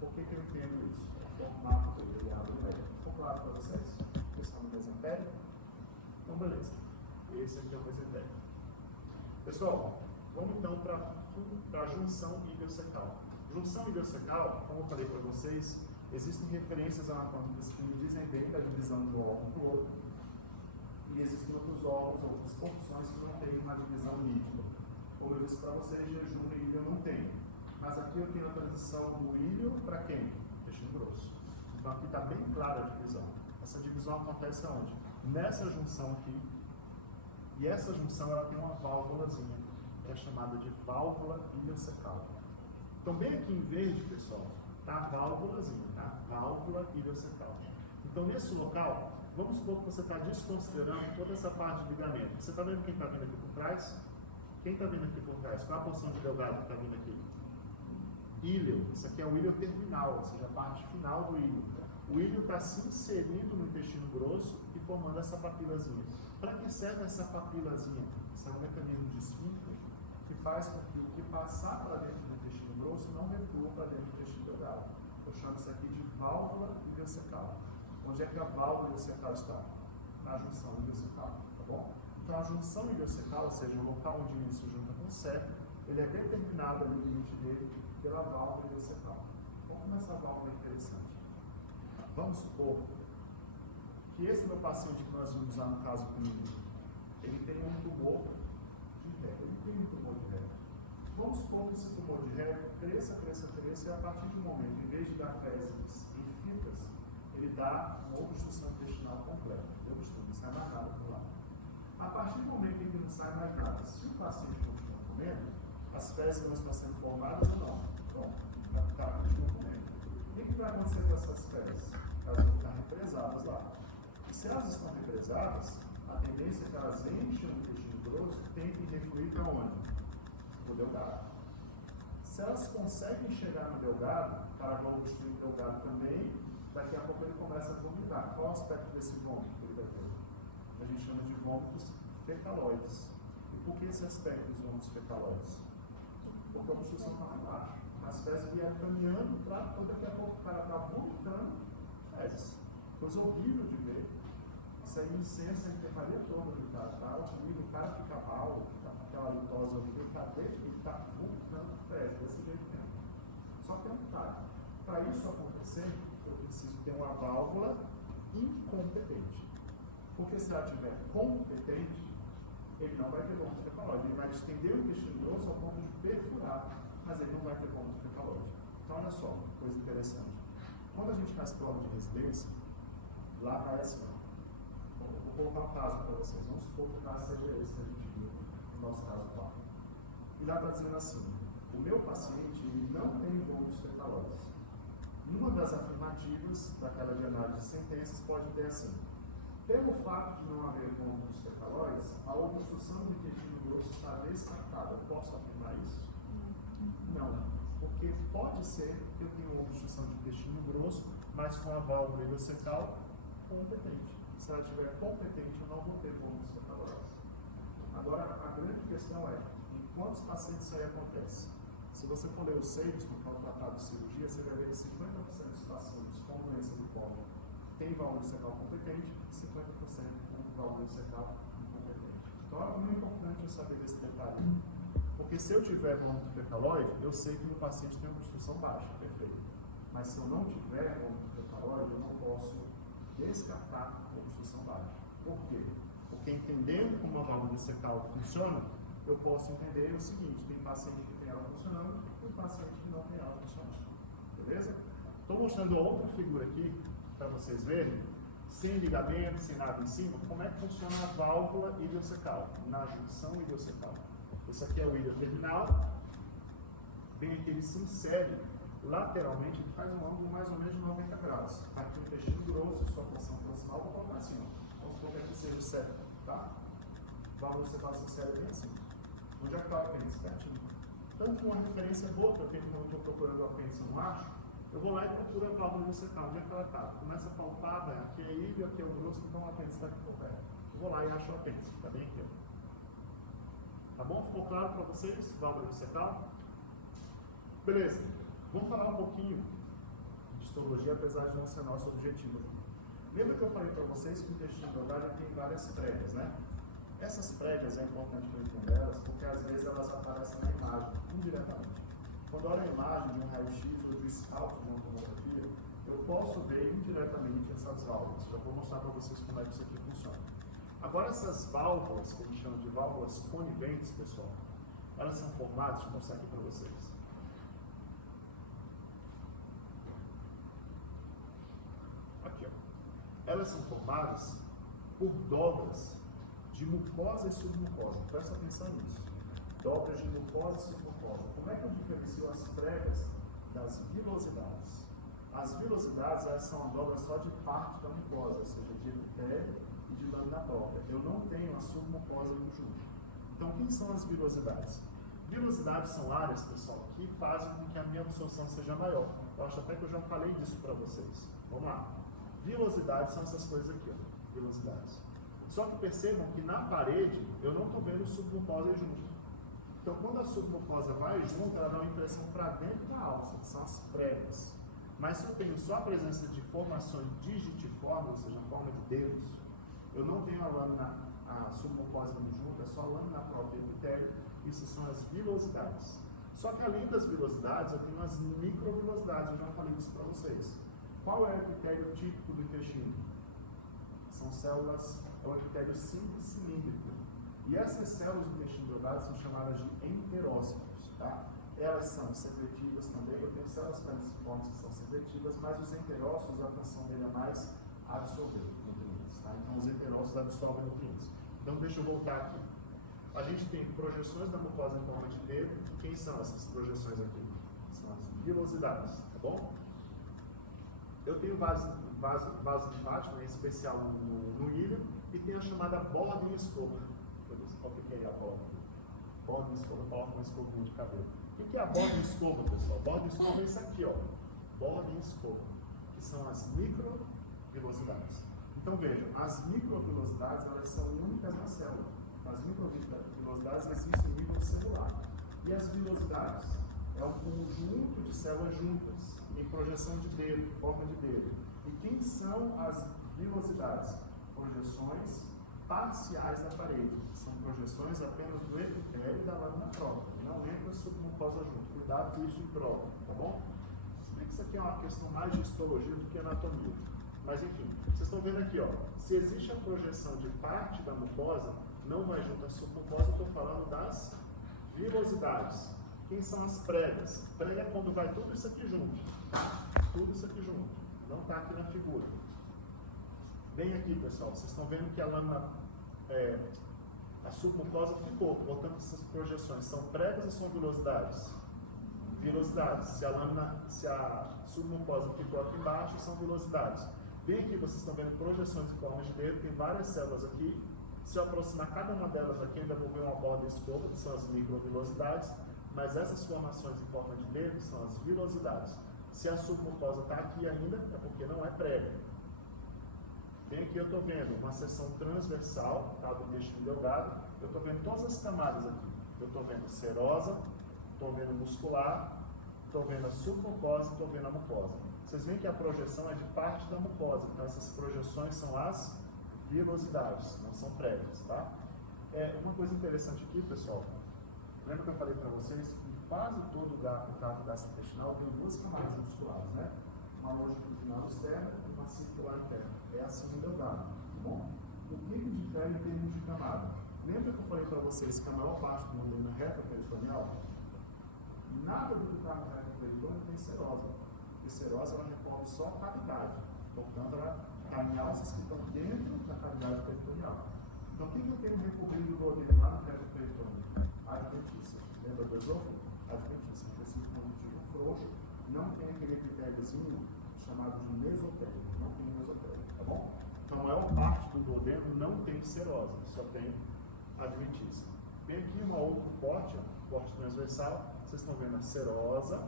Por que eu entendo isso? É o formato que eu abro o médico. Ficou claro para vocês? A questão do mesentério? Então, beleza. Esse aqui é o mesentério. Pessoal, vamos então para a junção iliocecal. Junção iliocecal, como eu falei para vocês, existem referências anatômicas que me dizem bem da divisão de um órgão para o outro. E existem outros órgãos, outras porções que não têm uma divisão nítida. Como eu disse para vocês, jejum e ilho não tem. Mas aqui eu tenho a transição do ilho para quem? Intestino grosso. Então aqui está bem clara a divisão. Essa divisão acontece aonde? Nessa junção aqui. E essa junção ela tem uma válvulazinha, que é chamada de válvula iliocecal. Então bem aqui em verde, pessoal, está a válvulazinha, tá? Válvula iliocecal. Então nesse local, vamos supor que você está desconsiderando toda essa parte de ligamento. Você está vendo quem está vindo aqui por trás? Quem está vindo aqui por trás? Qual é a porção de delgado que está vindo aqui? Íleo. Isso aqui é o íleo terminal, ou seja, a parte final do íleo. O íleo está se inserindo no intestino grosso e formando essa papilazinha. Para que serve essa papilazinha? Isso é um mecanismo de esfíncter que faz com que o que passar para dentro do intestino grosso não reflua para dentro do intestino delgado. Eu chamo isso aqui de válvula iliocecal. Onde é que a válvula iliocecal está? Na junção iliocecal, tá bom? Então a junção iliocecal, ou seja, o local onde ele se junta com o septo, ele é determinado ali no limite dele pela válvula iliocecal. Vamos como essa válvula é interessante. Vamos supor que esse meu paciente que nós vimos lá no caso clínico, ele tem um tumor de reto. Ele tem um tumor de reto. Vamos supor que esse tumor de reto cresça, e a partir de um momento, em vez de dar fezes em fitas, ele dá uma obstrução intestinal completa. Não sai mais nada por lá. A partir do momento em que não sai mais nada, se o paciente continua comendo, as fezes não estão sendo formadas ou não? Pronto, continua comendo. O que vai acontecer com essas fezes? Elas vão ficar represadas lá. E se elas estão represadas, a tendência é que elas enchem o intestino grosso e tentem refluir para onde? No delgado. Se elas conseguem chegar no delgado, o cara vai obstruir o delgado também, daqui a pouco ele começa a vomitar. Qual é o aspecto desse vômito que ele vai ter? A gente chama de vômitos fecaloides. E por que esse aspecto dos vômitos fecaloides? Porque a obstrução está lá embaixo. As fezes vieram caminhando para daqui a pouco o cara está vomitando fezes. Coisa horrível de ver. Isso aí incensa a enfermaria toda do cara, tá horrível, o cara fica mal, fica com aquela litose horrível, ele está vomitando fezes, desse jeito mesmo. Só que é um detalhe. Para isso acontecer, eu preciso ter uma válvula incompetente. Porque se ela estiver competente, ele não vai ter vômito fecaloide. Ele vai estender o intestino grosso ao ponto de perfurar, mas ele não vai ter vômito fecaloide. Então, olha só, coisa interessante. Quando a gente faz prova de residência, lá vai assim, ó. Vou colocar um caso para vocês. Vamos supor que o caso seja esse que a gente viu no nosso caso 4. E lá está dizendo assim, o meu paciente ele não tem vômitos fecaloides. Numa das afirmativas daquela de análise de sentenças pode ter assim, pelo fato de não haver vômitos fecaloides, a obstrução do intestino grosso está descartada. Eu posso afirmar isso? Não, porque pode ser que eu tenha uma obstrução de intestino grosso, mas com a válvula ileocecal competente. Se ela estiver competente, eu não vou ter vômitos fecaloides. Agora, a grande questão é, em quantos pacientes isso aí acontece? Se você for ler os seios no tratado de cirurgia, você vai ver que 50% dos pacientes com doença do colo tem válvula ileocecal competente e 50% com válvula ileocecal incompetente. Então, é muito importante eu saber desse detalhe. Porque se eu tiver vômito fecaloide, eu sei que o paciente tem uma obstrução baixa, perfeito. Mas se eu não tiver vômito fecaloide, eu não posso descartar a obstrução baixa. Por quê? Porque entendendo como a válvula ileocecal funciona, eu posso entender o seguinte, tem paciente que tem ela funcionando e tem paciente que não tem ela funcionando. Beleza? Estou mostrando outra figura aqui, para vocês verem, sem ligamento, sem nada em cima, como é que funciona a válvula ileocecal, na junção ileocecal. Esse aqui é o ilho terminal, bem aqui ele se insere lateralmente, ele faz um ângulo mais ou menos de 90 graus. Está aqui o intestino grosso, sua porção proximal, vou colocar assim, ó. Vamos supor que aqui seja o septo, tá? A válvula ileocecal se insere bem assim. Onde é que está o apêndice? Pertinho. Tanto uma referência boa, que eu tenho quando estou procurando o apêndice no macho, eu vou lá e procuro a válvula ileocecal. Onde é que ela está? Começa a palpar, né? Aqui é ilho, aqui é o grosso, então o apêndice está aqui por perto. Eu vou lá e acho o apêndice, está bem aqui, ó. Tá bom? Ficou claro para vocês? Válvula ileocecal? Beleza. Vamos falar um pouquinho de histologia, apesar de não ser nosso objetivo. Lembra que eu falei para vocês que o intestino delgado tem várias pregas, né? Essas pregas é importante para entender elas, porque às vezes elas aparecem na imagem, indiretamente. Quando eu olho a imagem de um raio-x ou de um scalp de uma tomografia, eu posso ver indiretamente essas válvulas. Já vou mostrar para vocês como é que isso aqui funciona. Agora, essas válvulas, que a gente chama de válvulas coniventes, pessoal, elas são formadas, deixa eu mostrar aqui para vocês. Aqui, ó. Elas são formadas por dobras de mucosa e submucosa. Presta atenção nisso. Dobras de mucosa e submucosa. Como é que eu diferencio as pregas das vilosidades? As vilosidades, elas são a dobra só de parte da mucosa, ou seja, de epitélio e de lâmina própria. Eu não tenho a submucosa junto. Então, o que são as vilosidades? Vilosidades são áreas, pessoal, que fazem com que a minha absorção seja maior. Eu acho até que eu já falei disso para vocês. Vamos lá. Vilosidades são essas coisas aqui, ó. Vilosidades. Só que percebam que na parede eu não estou vendo submucosa junto. Então, quando a submucosa vai junto, ela dá uma impressão para dentro da alça, que são as pregas. Mas se eu tenho só a presença de formações digitiformes, ou seja, a forma de dedos, eu não tenho a lâmina, a submucosa junto, é só a lâmina própria do epitélio. Isso são as vilosidades. Só que além das vilosidades, eu tenho as microvilosidades, eu já falei isso para vocês. Qual é o epitélio típico do intestino? São células, é o epitélio simples cilíndrico. E essas células do intestino delgado são chamadas de enterócitos. Tá? Elas são secretivas também, eu tenho células caliciformes que são secretivas, mas os enterócitos, a função dele é mais absorver nutrientes. Tá? Então os enterócitos absorvem nutrientes. Então deixa eu voltar aqui. A gente tem projeções da mucosa em forma de dedo. Quem são essas projeções aqui? São as vilosidades, tá bom? Eu tenho vaso linfático, em especial no ilho, e tem a chamada borda em escova. Olha o que é a borda? Borda em escova, borda uma escovinha de cabelo. O que é a borda em escova, pessoal? Borda em escova é isso aqui, ó. Borda em escova, que são as microvilosidades. Então vejam, as microvilosidades, elas são únicas na célula. As microvilosidades existem em nível celular. E as vilosidades é um conjunto de células juntas, em projeção de dedo, em forma de dedo. E quem são as vilosidades? Projeções parciais da parede. São projeções apenas do epitélio e da lâmina própria. Não entra submucosa junto. Cuidado com isso em prova, tá bom? Se bem que isso aqui é uma questão mais de histologia do que anatomia. Mas enfim, vocês estão vendo aqui, ó. Se existe a projeção de parte da mucosa, não vai junto à submucosa, eu estou falando das vilosidades. Quem são as pregas? Prega é quando vai tudo isso aqui junto, tá? Tudo isso aqui junto. Não está aqui na figura. Bem aqui, pessoal, vocês estão vendo que a lâmina, a submucosa ficou, portanto essas projeções são pregas ou são vilosidades? Vilosidades. Se a submucosa ficou aqui embaixo, são vilosidades. Bem aqui, vocês estão vendo projeções em forma de dedo, tem várias células aqui. Se eu aproximar cada uma delas aqui, ainda vou ver uma borda escova, que são as microvilosidades, mas essas formações em forma de dedo são as vilosidades. Se a submucosa está aqui ainda, é porque não é prega. Bem aqui eu estou vendo uma seção transversal, tá, do intestino delgado, eu estou vendo todas as camadas aqui. Eu estou vendo serosa, estou vendo muscular, estou vendo a submucosa e estou vendo a mucosa. Vocês veem que a projeção é de parte da mucosa, então essas projeções são as vilosidades, não são pregas, tá? Uma coisa interessante aqui, pessoal, lembra que eu falei para vocês que quase todo o trato gastrointestinal tem duas camadas musculares, né? Uma longitudinal externa e uma circular interna. É assim no delgado, tá bom? O que difere em termos de camada? Lembra que eu falei para vocês que a maior parte do duodeno é retroperitoneal? Nada do que está no retroperitônio tem serose. Porque serose ela recorre só a cavidade. Portanto, ela está em alças que estão dentro da cavidade peritoneal. Então, o que eu tenho recobrido do duodeno lá no retroperitônio? Adventícia. Lembra do esôfago? Adventícia. Tecido condutivo frouxo, não tem aquele epitéliozinho chamado de mesotélio. Não tem mesotélio, tá bom? Então, a maior parte do duodeno não tem serose, só tem adventícia. Tem aqui um outro corte transversal. Vocês estão vendo a serosa,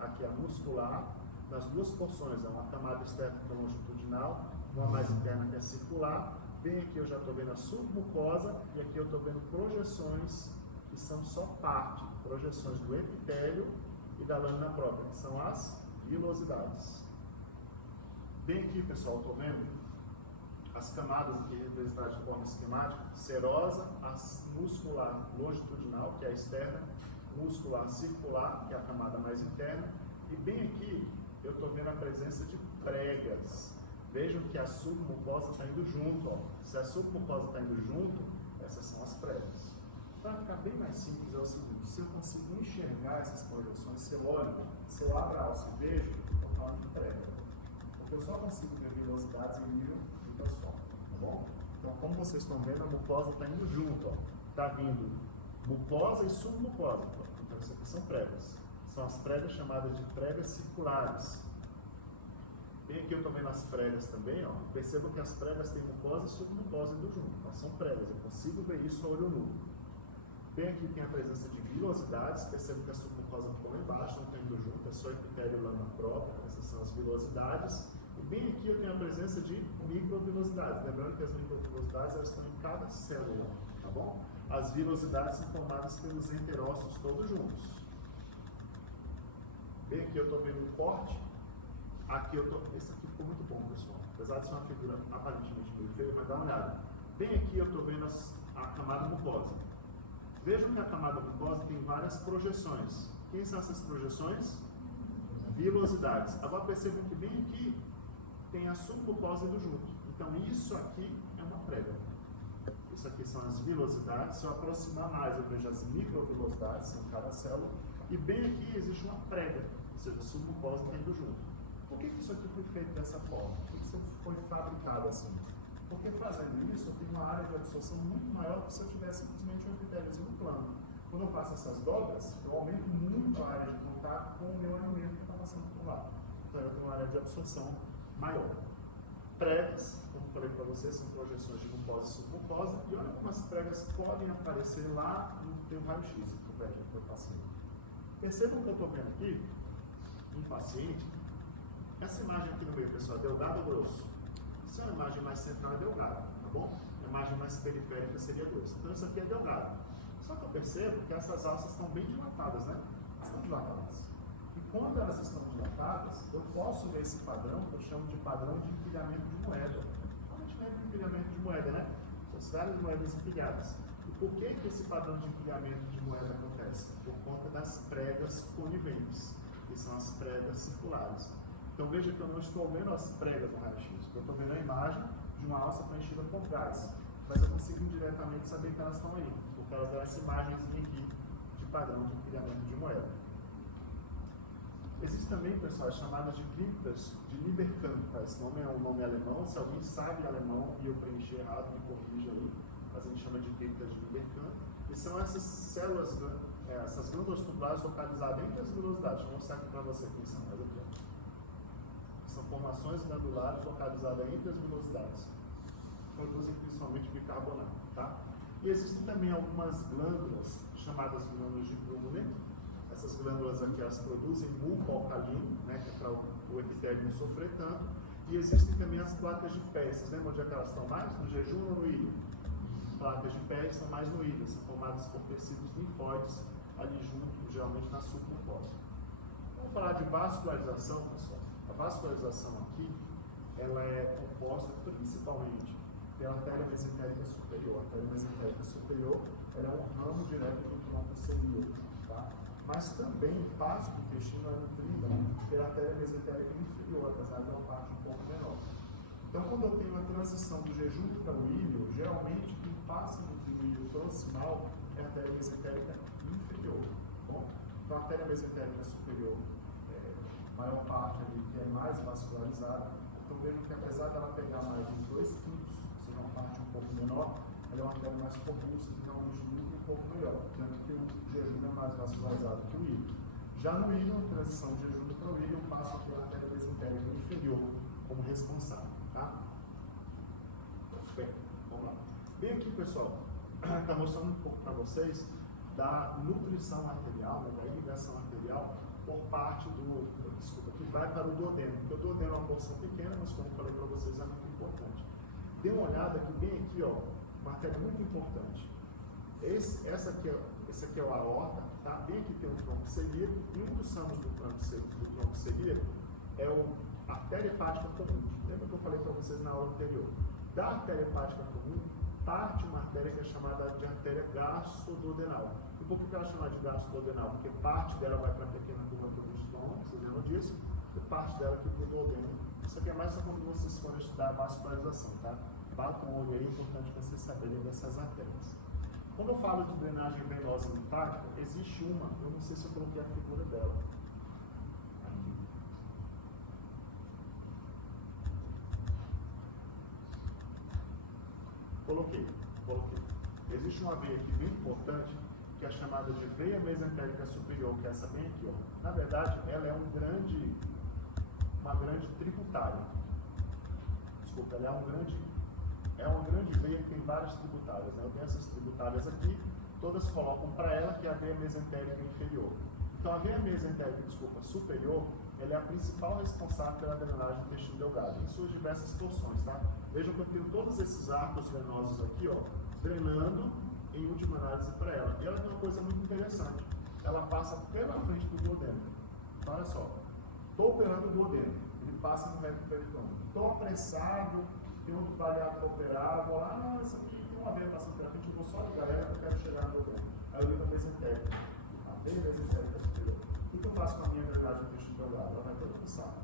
aqui a muscular, nas duas porções, uma camada externa que é longitudinal, uma mais interna que é circular. Bem aqui eu já estou vendo a submucosa e aqui eu estou vendo projeções que são só parte, projeções do epitélio e da lâmina própria, que são as vilosidades. Bem aqui, pessoal, estou vendo as camadas aqui representadas de forma esquemática: serosa, a muscular longitudinal, que é a externa, muscular circular, que é a camada mais interna, e bem aqui eu estou vendo a presença de pregas. Vejam que a submucosa está indo junto, ó. Se a submucosa está indo junto, essas são as pregas. Para ficar bem mais simples, é o seguinte: se eu consigo enxergar essas projeções, se eu olho, se eu abro a alça e vejo, eu estou falando de prega. Porque eu só consigo ver velocidades em nível microscópico, tá bom? Então, como vocês estão vendo, a mucosa está indo junto, ó. Está vindo mucosa e submucosa. Então, isso aqui são pregas. São as pregas chamadas de pregas circulares. Bem aqui eu estou vendo as pregas também, ó. Percebam que as pregas têm mucosa e submucosa indo junto. Elas são pregas, eu consigo ver isso a olho nu. Bem aqui tem a presença de vilosidades. Percebam que a submucosa ficou lá embaixo, não está indo junto, é só epitélio e lâmina própria. Essas são as vilosidades. E bem aqui eu tenho a presença de microvilosidades. Lembrando que as microvilosidades elas estão em cada célula, tá bom? As vilosidades são formadas pelos enterócitos todos juntos. Bem aqui eu estou vendo um corte. Aqui eu estou. Esse aqui ficou muito bom, pessoal. Apesar de ser uma figura aparentemente meio feia, mas dá uma olhada. Bem aqui eu estou vendo a camada mucosa. Vejam que a camada mucosa tem várias projeções. Quem são essas projeções? Vilosidades. Agora percebam que bem aqui tem a submucosa indo junto. Então isso aqui é uma prega. Isso aqui são as vilosidades. Se eu aproximar mais, eu vejo as microvilosidades em cada célula. E bem aqui existe uma prega, ou seja, submucosa tendo junto. Por que isso aqui foi feito dessa forma? Por que isso foi fabricado assim? Porque fazendo isso, eu tenho uma área de absorção muito maior do que se eu tivesse simplesmente um epitéliozinho plano. Quando eu faço essas dobras, eu aumento muito a área de contato com o meu alimento que está passando por lá. Então eu tenho uma área de absorção maior. Pregas, como falei para vocês, são projeções de mucosa e submucosa, e olha como as pregas podem aparecer lá no teu raio-x que eu vejo no teu paciente. Percebam que eu estou vendo aqui, um paciente, essa imagem aqui no meio, pessoal, é delgado ou grosso? Se é uma imagem mais central, é delgado, tá bom? A imagem mais periférica seria grosso. Então isso aqui é delgado. Só que eu percebo que essas alças estão bem dilatadas, né? Elas estão dilatadas. E quando elas estão dilatadas, eu posso ver esse padrão, que eu chamo de padrão de empilhamento de moeda. A gente lembra de empilhamento de moeda, né? São várias moedas empilhadas. E por que esse padrão de empilhamento de moeda acontece? Por conta das pregas coniventes, que são as pregas circulares. Então veja que eu não estou vendo as pregas no raio-x, eu estou vendo a imagem de uma alça preenchida com gás, mas eu consigo indiretamente saber que elas estão aí, por causa dessa imagenzinha aqui de padrão de empilhamento de moeda. Existem também, pessoal, as chamadas de criptas de Lieberkühn, tá? Esse nome é um nome alemão, se alguém sabe alemão e eu preenchi errado, me corrija aí, mas a gente chama de criptas de Lieberkühn, e são essas células, essas glândulas tubulares localizadas entre as vilosidades. Vou mostrar aqui para você quem são, mais aqui, ó. São formações glandulares localizadas entre as vilosidades. Produzem principalmente bicarbonato, tá? E existem também algumas glândulas, chamadas glândulas de Brunner. Essas glândulas aqui, elas produzem muco alcalino, né, que é para o epitélio não sofrer tanto. E existem também as placas de pé. Vocês lembram onde é que elas estão mais? No jejum ou no ilho? Placas de pé estão mais no ilho, são formadas por tecidos linfóides ali junto, geralmente na submucosa. Vamos falar de vascularização, pessoal. A vascularização aqui, ela é composta principalmente pela artéria mesentérica superior. A artéria mesentérica superior, ela é um ramo direto do tronco celíaco, tá? Mas também parte do intestino é nutrida pela artéria mesentérica inferior, apesar de uma parte um pouco menor. Então, quando eu tenho a transição do jejum para o ilho, geralmente quem passa do ilho proximal é a artéria mesentérica inferior, tá bom? Então, a artéria mesentérica superior, maior parte ali que é mais vascularizada, então vejo que apesar dela pegar mais uns 2 quintos, ou seja, uma parte um pouco menor, ela é uma artéria mais robusta, que realmente nutre um pouco melhor, tanto que o jejum é mais vascularizado que o ilho. Já no ilho, a transição de jejum para o ilho, eu passo pela artéria mesentérica inferior como responsável, tá? Bem, vamos lá. Bem aqui, pessoal, está mostrando um pouco para vocês da nutrição arterial, né, da irrigação arterial, por parte que vai para o duodeno, porque o duodeno é uma porção pequena, mas como eu falei para vocês, é muito importante. Dê uma olhada aqui, bem aqui, ó, uma artéria muito importante. Esse aqui é o aorta, tá? Bem aqui tem o tronco celíaco, e um dos ramos do tronco celíaco é a artéria hepática comum. Lembra que eu falei para vocês na aula anterior? Da artéria hepática comum, parte uma artéria que é chamada de artéria gastroduodenal. E por que ela é chamada de gastroduodenal? Porque parte dela vai para a pequena curvatura do estômago, vocês lembram disso? E parte dela aqui para o duodeno. Isso aqui é mais só quando vocês forem estudar a vascularização, tá? Batam o olho aí, é importante vocês saberem dessas artérias. Quando eu falo de drenagem venosa e linfática, existe uma, eu não sei se eu coloquei a figura dela. Aqui. Coloquei. Existe uma veia aqui bem importante, que é chamada de veia mesentérica superior, que é essa bem aqui, ó. Na verdade, ela é uma grande tributária. Desculpa, ela é uma grande veia que tem várias tributárias, né? Eu tenho essas tributárias aqui, todas colocam para ela que é a veia mesentérica inferior. Então, a veia mesentérica, superior, ela é a principal responsável pela drenagem do intestino delgado, em suas diversas torções, tá? Vejam que eu tenho todos esses arcos venosos aqui, ó, drenando, em última análise, para ela. E ela tem uma coisa muito interessante, ela passa pela frente do duodeno. Então, olha só, estou operando o duodeno, ele passa no reto peritônio. Estou apressado, tem outro bariátrico operar, vou lá, essa aqui tem uma veia passando pela frente, eu vou só ligar ela, eu quero chegar no duodeno. Aí eu ligo a mesentérica, a veia mesentérica superior. O que eu faço com a minha drenagem do intestino delgado? Ela vai toda pro saco.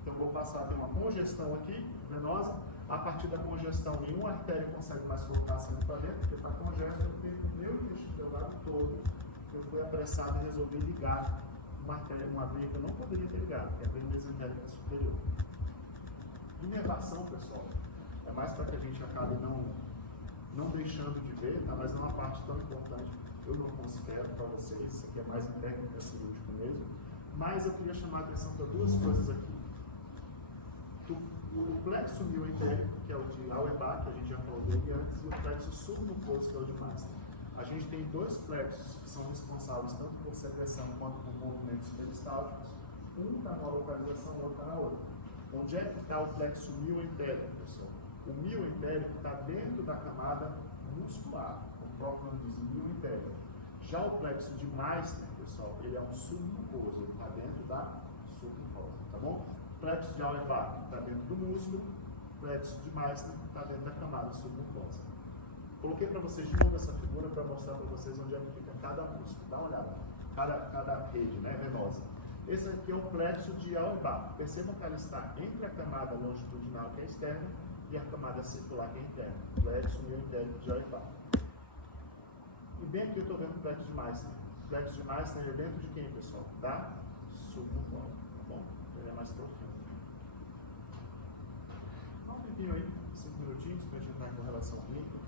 Então, eu vou passar, tem uma congestão aqui, venosa, A partir da congestão, nenhuma artéria consegue mais colocar sangue para dentro, porque está congesto, eu tenho o meu intestino delgado todo. Eu fui apressado e resolvi ligar uma artéria, uma veia que eu não poderia ter ligado, que é a veia mesentérica superior. Inervação, pessoal, é mais para que a gente acabe não deixando de ver, tá? Mas é uma parte tão importante, eu não considero para vocês, isso aqui é mais em técnica cirúrgica mesmo, mas eu queria chamar a atenção para duas coisas aqui. O plexo mioentérico, que é o de Auerbach, que a gente já falou dele antes, e o plexo submucoso, que é o de Master. A gente tem dois plexos que são responsáveis tanto por secreção quanto por movimentos peristálticos. Um está numa localização, o outro está na outra. Onde é que está o plexo mioentérico, pessoal? O mioentérico está dentro da camada muscular, o próprio nome diz mioentérico. Já o plexo de Meissner, pessoal, ele é um submucoso, ele está dentro da submucosa, tá bom? O plexo de Auerbach está dentro do músculo, o plexo de Meissner está dentro da camada submucosa. Coloquei para vocês de novo essa figura para mostrar para vocês onde é que fica cada músculo. Dá uma olhada, cada rede, né, venosa. Esse aqui é o plexo de Auerbach. Percebam que ela está entre a camada longitudinal, que é externa, e a camada circular, que é interna. Plexo mioentérico de Auerbach. E bem aqui eu estou vendo o plexo de Meissner. O plexo de Meissner é dentro de quem, pessoal? Da submucosa, tá bom? Ele é mais profundo. Dá um tempinho aí, 5 minutinhos, para a gente entrar em correlação clínica.